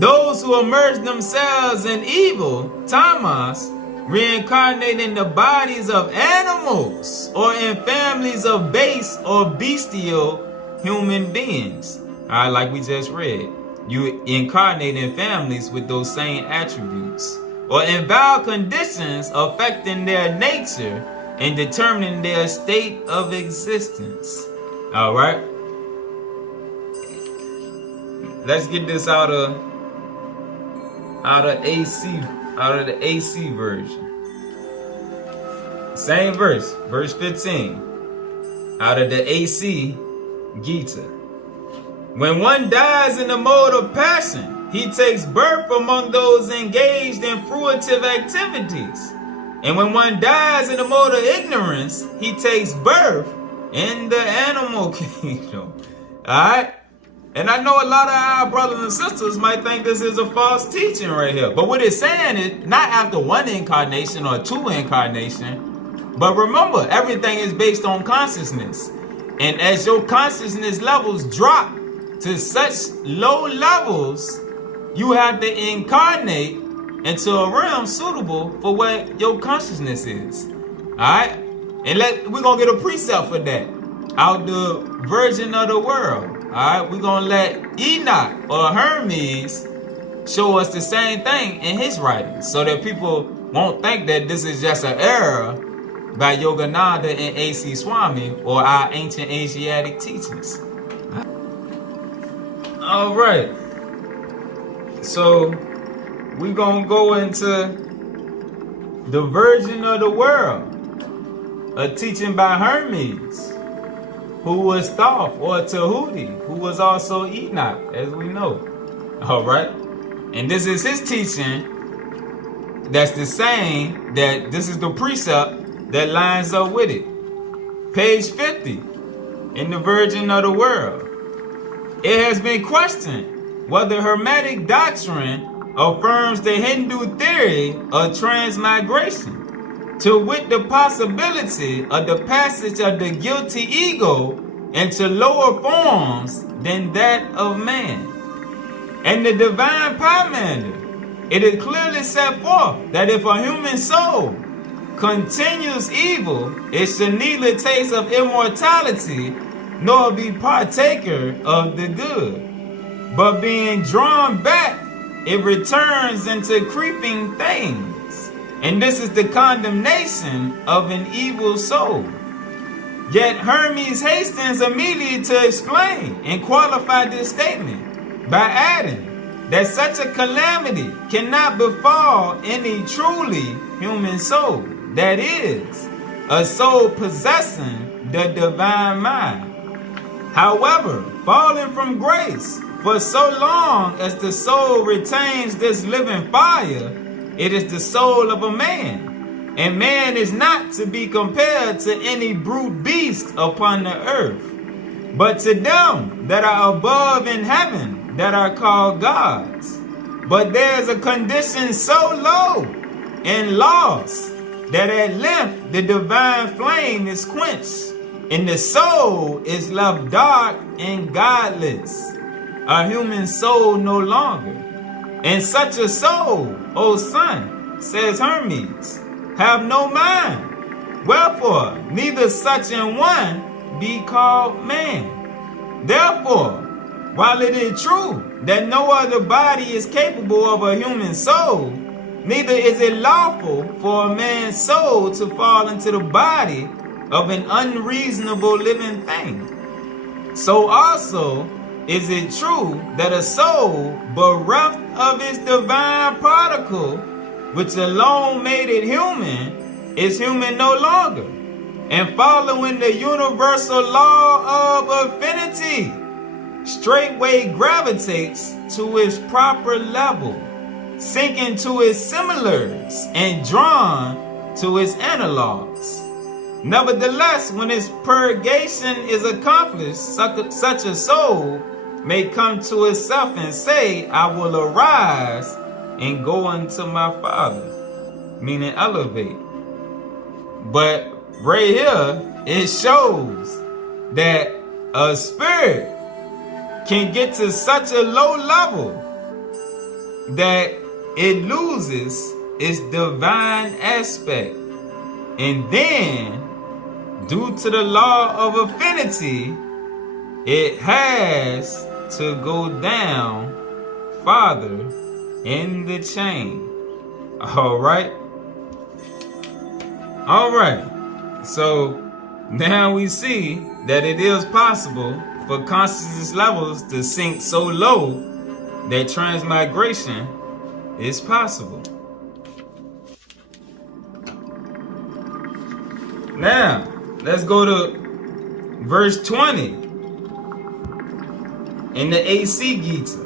Those who immerse themselves in evil, tamas, reincarnate in the bodies of animals or in families of base or bestial human beings. Alright, like we just read. You incarnate in families with those same attributes, or in vile conditions affecting their nature and determining their state of existence. All right. Let's get this out of the AC version. Same verse, verse 15, out of the AC Gita. When one dies in the mode of passion, he takes birth among those engaged in fruitive activities. And when one dies in the mode of ignorance, he takes birth in the animal kingdom. Alright? And I know a lot of our brothers and sisters might think this is a false teaching right here. But what it's saying is not after one incarnation or two incarnation. But remember, everything is based on consciousness. And as your consciousness levels drop to such low levels, you have to incarnate into a realm suitable for what your consciousness is. Alright? And we're going to get a precept for that out the Virgin of the World. Alright? We're going to let Enoch or Hermes show us the same thing in his writings, so that people won't think that this is just an error by Yogananda and A.C. Swami or our ancient Asiatic teachings. Alright. So we're going to go into the Virgin of the World, a teaching by Hermes, who was Thoth, or Tahuti, who was also Enoch, as we know. Alright? And this is his teaching that's the same, that this is the precept that lines up with it. Page 50 in the Virgin of the World. It has been questioned whether Hermetic doctrine affirms the Hindu theory of transmigration, to wit the possibility of the passage of the guilty ego into lower forms than that of man. And the divine Pymander, it is clearly set forth that if a human soul continues evil, it shall neither taste of immortality nor be partaker of the good, but being drawn back, it returns into creeping things. And this is the condemnation of an evil soul. Yet Hermes hastens immediately to explain and qualify this statement by adding that such a calamity cannot befall any truly human soul, that is, a soul possessing the divine mind. However, falling from grace, for so long as the soul retains this living fire, it is the soul of a man. And man is not to be compared to any brute beast upon the earth, but to them that are above in heaven, that are called gods. But there is a condition so low and lost that at length the divine flame is quenched, and the soul is left dark and godless, a human soul no longer. And such a soul, O son, says Hermes, have no mind. Wherefore, neither such an one be called man. Therefore, while it is true that no other body is capable of a human soul, neither is it lawful for a man's soul to fall into the body of an unreasonable living thing. So also is it true that a soul bereft of its divine particle, which alone made it human, is human no longer, and following the universal law of affinity, straightway gravitates to its proper level, sinking to its similars and drawn to its analogs. Nevertheless, when its purgation is accomplished, such a soul may come to itself and say, I will arise and go unto my Father, meaning elevate. But right here, it shows that a spirit can get to such a low level that it loses its divine aspect. And then, due to the law of affinity, it has to go down farther in the chain. Alright? Alright. So, now we see that it is possible for consciousness levels to sink so low that transmigration is possible. Now, let's go to verse 20 in the A.C. Gita.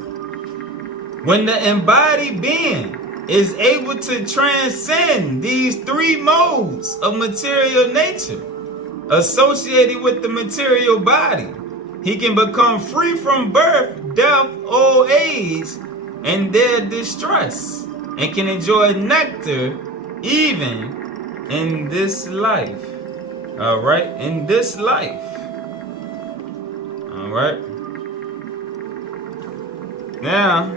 When the embodied being is able to transcend these three modes of material nature associated with the material body. He can become free from birth, death, old age, and their distress, and can enjoy nectar even in this life. All right, in this life. All right. Now,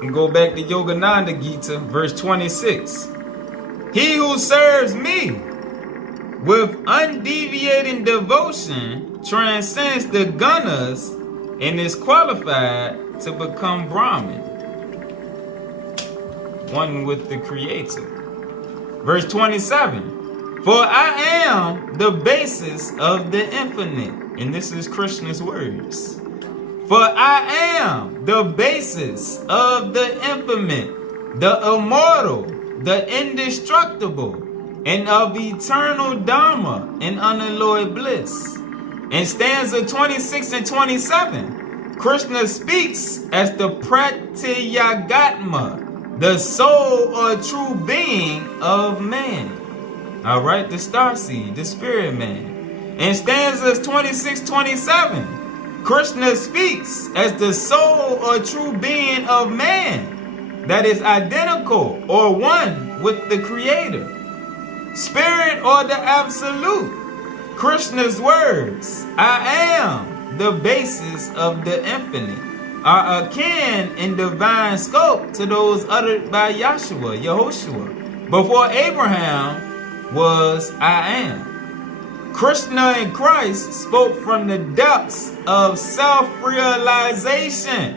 and go back to Yogananda Gita, verse 26. He who serves me with undeviating devotion transcends the Gunas and is qualified to become Brahman, one with the Creator. Verse 27. For I am the basis of the infinite. And this is Krishna's words. For I am the basis of the infinite, the immortal, the indestructible, and of eternal Dharma and unalloyed bliss. In stanza 26 and 27, Krishna speaks as the Pratyagatma, the soul or true being of man. All right, the starseed, the spirit man. In stanzas 26-27, Krishna speaks as the soul or true being of man that is identical or one with the Creator. Spirit or the Absolute. Krishna's words, I am the basis of the infinite, are akin in divine scope to those uttered by Yahushua, before Abraham was I am. Krishna and Christ spoke from the depths of self-realization.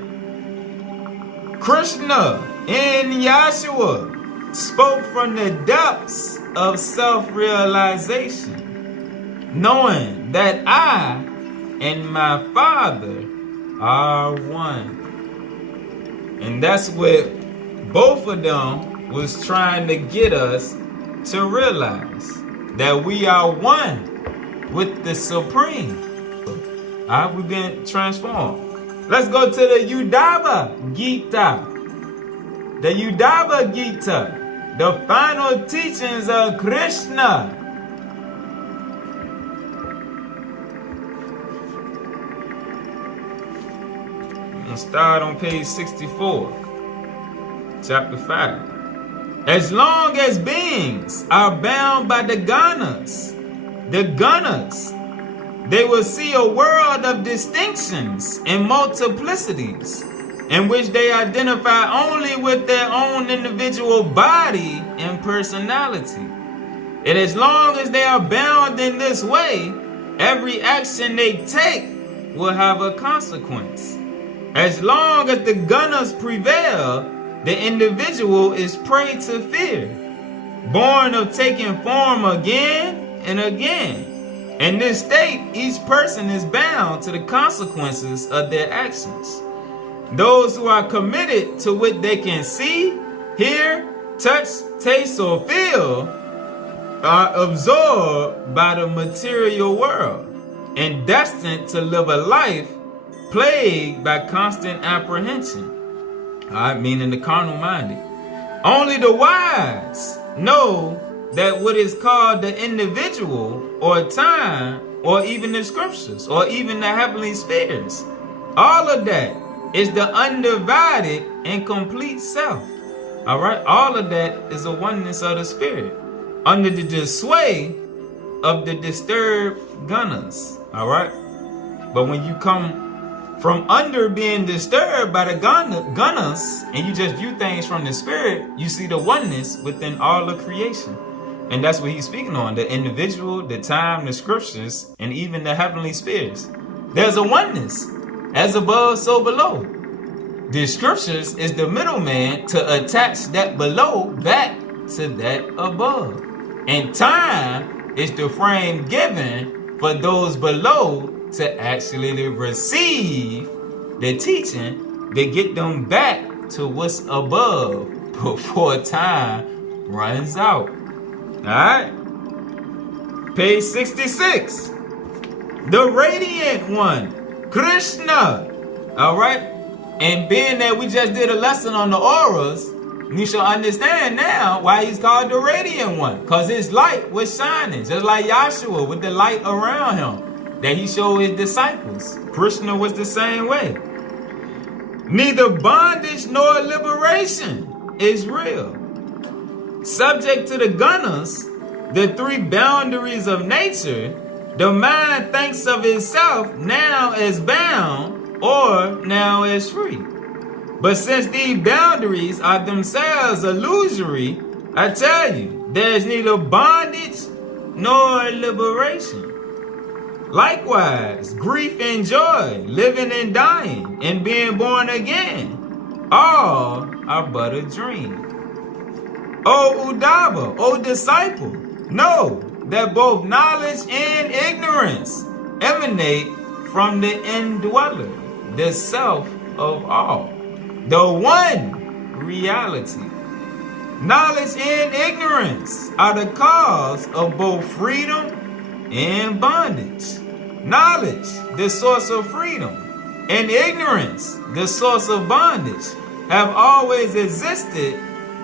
Krishna and Yahshua spoke from the depths of self-realization, knowing that I and my Father are one. And that's what both of them was trying to get us to realize, that we are one with the Supreme. All right, we've been transformed. Let's go to the Udava Gita. The Udava Gita, the final teachings of Krishna. And start on page 64, chapter 5. As long as beings are bound by the Gunas, they will see a world of distinctions and multiplicities, in which they identify only with their own individual body and personality. And as long as they are bound in this way, every action they take will have a consequence. As long as the Gunas prevail, the individual is prey to fear, born of taking form again and again. In this state, each person is bound to the consequences of their actions. Those who are committed to what they can see, hear, touch, taste, or feel are absorbed by the material world and destined to live a life plagued by constant apprehension. Meaning the carnal minded. Only the wise know that what is called the individual or time or even the scriptures or even the heavenly spheres, all of that is the undivided and complete self. All right, all of that is a oneness of the spirit under the sway of the disturbed Gunas. All right, but when you come from under being disturbed by the Gunas and you just view things from the spirit, you see the oneness within all of creation. And that's what he's speaking on, the individual, the time, the scriptures, and even the heavenly spheres. There's a oneness, as above, so below. The scriptures is the middleman to attach that below back to that above. And time is the frame given for those below to actually receive the teaching to get them back to what's above before time runs out. Alright? Page 66. The Radiant One Krishna. Alright? And being that we just did a lesson on the auras, you shall understand now why he's called the Radiant One. Because his light was shining, just like Yahshua with the light around him that he showed his disciples. Krishna was the same way. Neither bondage nor liberation is real. Subject to the Gunas, the three boundaries of nature, the mind thinks of itself now as bound or now as free. But since these boundaries are themselves illusory, I tell you, there's neither bondage nor liberation. Likewise, grief and joy, living and dying, and being born again, all are but a dream. O Udava, O disciple, know that both knowledge and ignorance emanate from the indweller, the self of all, the one reality. Knowledge and ignorance are the cause of both freedom and bondage. Knowledge, the source of freedom, and ignorance, the source of bondage, have always existed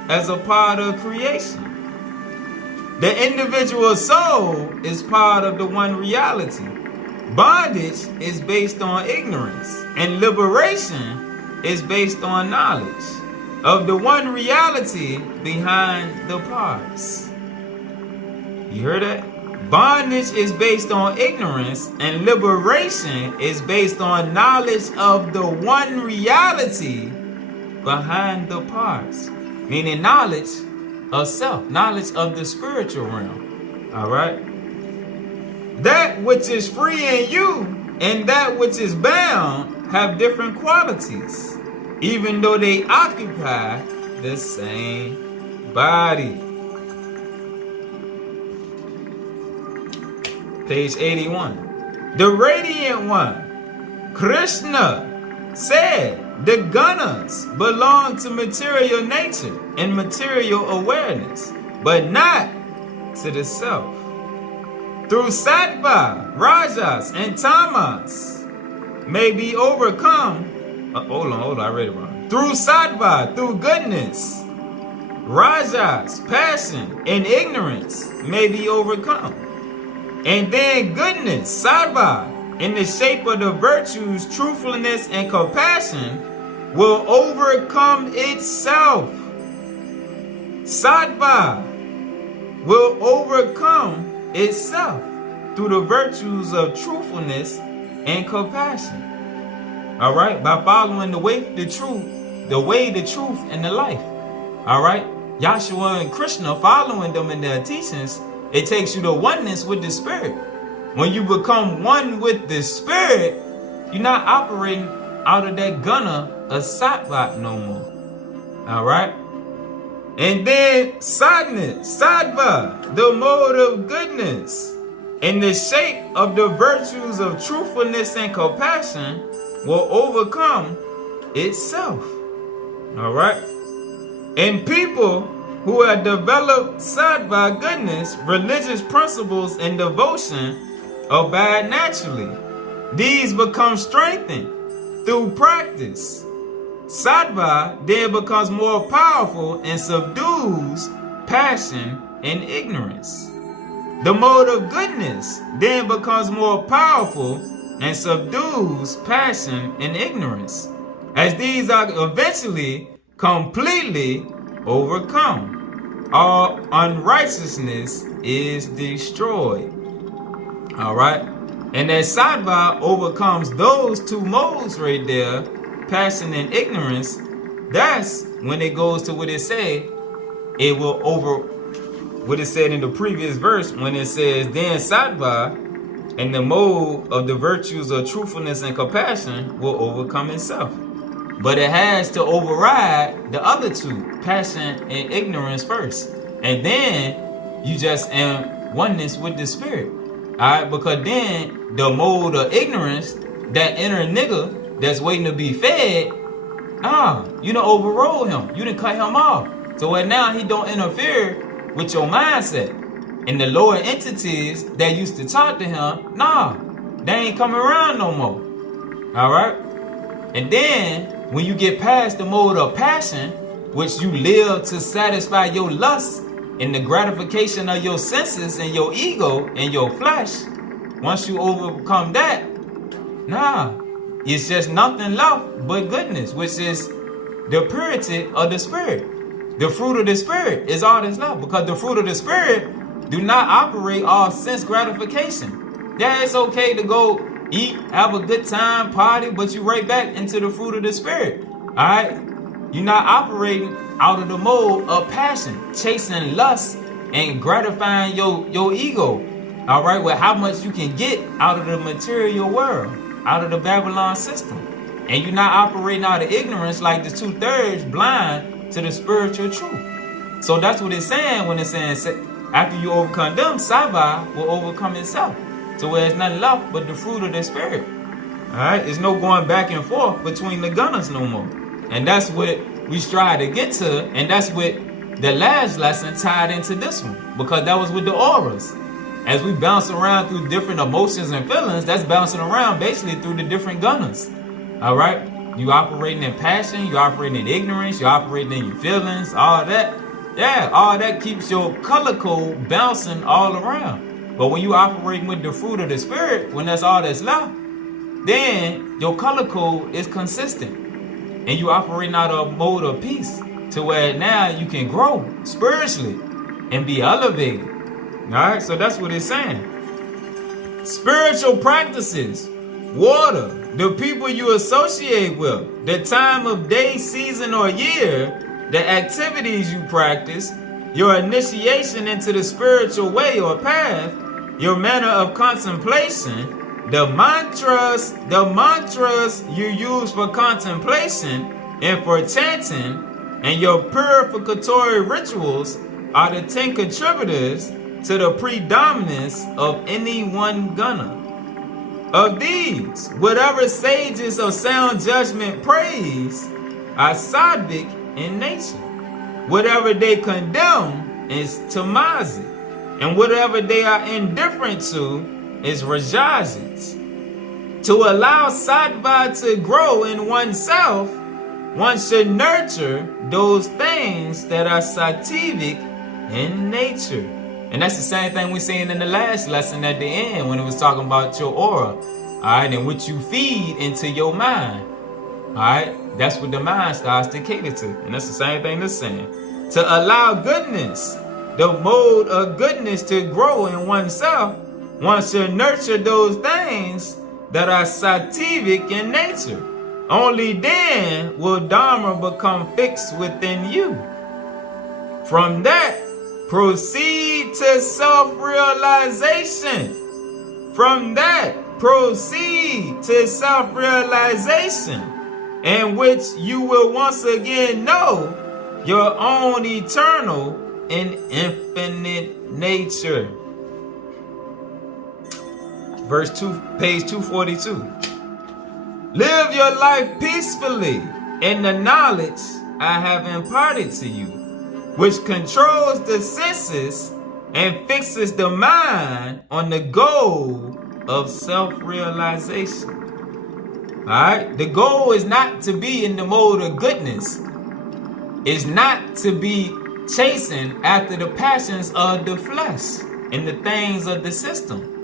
as a part of creation. The individual soul is part of the one reality. Bondage is based on ignorance, and liberation is based on knowledge of the one reality behind the parts. You heard that? Bondage is based on ignorance, and liberation is based on knowledge of the one reality behind the parts. Meaning knowledge of self, knowledge of the spiritual realm. All right? That which is free in you and that which is bound have different qualities, even though they occupy the same body. Page 81. The Radiant One, Krishna, said the Gunas belong to material nature and material awareness, but not to the self. Through sattva, rajas, and tamas may be overcome. Hold on, I read it wrong. Through sattva, through goodness, rajas, passion, and ignorance may be overcome. And then goodness, sattva, in the shape of the virtues, truthfulness, and compassion, will overcome itself. Sattva will overcome itself through the virtues of truthfulness and compassion. All right, by following the way, the truth, and the life. All right, Yahshua and Krishna, following them in their teachings, it takes you to oneness with the spirit. When you become one with the spirit, you're not operating out of that guna of sattva no more. All right? And then sadness, sattva, the mode of goodness, in the shape of the virtues of truthfulness and compassion, will overcome itself. All right? And people who have developed sattva goodness, religious principles, and devotion abide naturally. These become strengthened through practice. Sattva then becomes more powerful and subdues passion and ignorance. The mode of goodness then becomes more powerful and subdues passion and ignorance, as these are eventually completely overcome. All unrighteousness is destroyed. All right, and that sattva overcomes those two modes right there, passion and ignorance. That's when it goes to what it said. It will what it said in the previous verse when it says, then sattva and the mode of the virtues of truthfulness and compassion will overcome itself. But it has to override the other two, passion and ignorance first. And then you just am oneness with the spirit. Alright, because then the mode of ignorance, that inner nigga that's waiting to be fed, you done overrode him. You done cut him off. So what now he don't interfere with your mindset. And the lower entities that used to talk to him, they ain't coming around no more. Alright? And then when you get past the mode of passion, which you live to satisfy your lust and the gratification of your senses and your ego and your flesh, once you overcome that, it's just nothing left but goodness, which is the purity of the spirit. The fruit of the spirit is all that's left, because the fruit of the spirit do not operate off sense gratification. Yeah, it's okay to go eat, have a good time, party, but you right back into the fruit of the spirit. All right? You're not operating out of the mode of passion, chasing lust and gratifying your ego. All right, with how much you can get out of the material world, out of the Babylon system. And you're not operating out of ignorance like the 2/3 blind to the spiritual truth. So that's what it's saying when it's saying, after you overcome them, Saba will overcome itself. So where there's nothing left but the fruit of the spirit. All right, there's no going back and forth between the Gunas no more. And that's what we strive to get to, and that's what the last lesson tied into this one, because that was with the auras. As we bounce around through different emotions and feelings, that's bouncing around basically through the different Gunas. All right, you operating in passion, you operating in ignorance, you operating in your feelings, all that. Yeah, all that keeps your color code bouncing all around. But when you operating with the fruit of the spirit, when that's all that's left, then your color code is consistent. And you operating out of a mode of peace, to where now you can grow spiritually and be elevated. All right, so that's what it's saying. Spiritual practices, water, the people you associate with, the time of day, season, or year, the activities you practice, your initiation into the spiritual way or path, your manner of contemplation, the mantras you use for contemplation and for chanting, and your purificatory rituals are the 10 contributors to the predominance of any one Guna. Of these, whatever sages of sound judgment praise are sattvic in nature. Whatever they condemn is tamazic, and whatever they are indifferent to is rajasic. To allow sattva to grow in oneself, one should nurture those things that are sattvic in nature. And that's the same thing we seen in the last lesson at the end when it was talking about your aura. Alright, and what you feed into your mind. Alright, that's what the mind starts to cater to. And that's the same thing that's saying. To allow goodness, the mode of goodness to grow in oneself, one should nurture those things that are sattvic in nature. Only then will Dharma become fixed within you. From that, proceed to self-realization. From that, proceed to self-realization, in which you will once again know your own eternal and infinite nature. Verse 2, page 242. Live your life peacefully in the knowledge I have imparted to you, which controls the senses and fixes the mind on the goal of self-realization. Alright? The goal is not to be in the mode of goodness. It's not to be chasing after the passions of the flesh and the things of the system.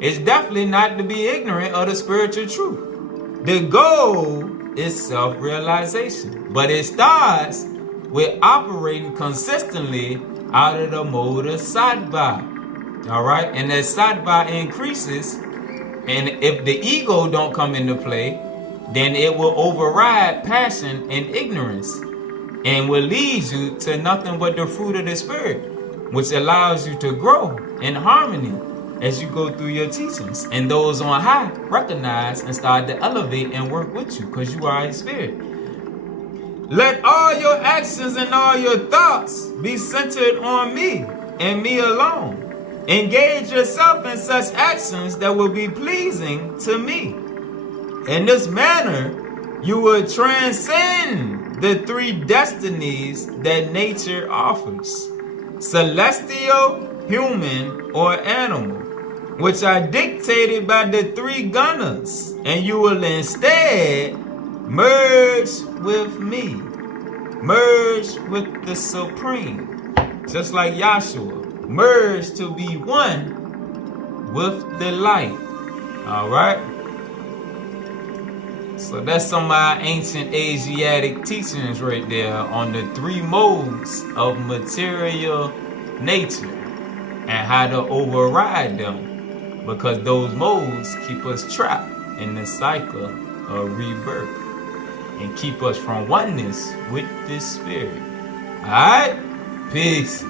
It's definitely not to be ignorant of the spiritual truth. The goal is self-realization. But it starts with operating consistently out of the mode of sattva. Alright? And as sattva increases, and if the ego don't come into play, then it will override passion and ignorance, and will lead you to nothing but the fruit of the spirit, which allows you to grow in harmony as you go through your teachings. And those on high recognize and start to elevate and work with you, because you are a spirit. Let all your actions and all your thoughts be centered on me and me alone. Engage yourself in such actions that will be pleasing to me. In this manner, you will transcend the 3 destinies that nature offers: celestial, human, or animal, which are dictated by the 3 Gunas, and you will instead Merge with me. Merge with the Supreme. Just like Yahshua. Merge to be one with the light. Alright? So that's some of our ancient Asiatic teachings right there on the 3 modes of material nature and how to override them. Because those modes keep us trapped in the cycle of rebirth and keep us from oneness with this spirit. Alright? Peace.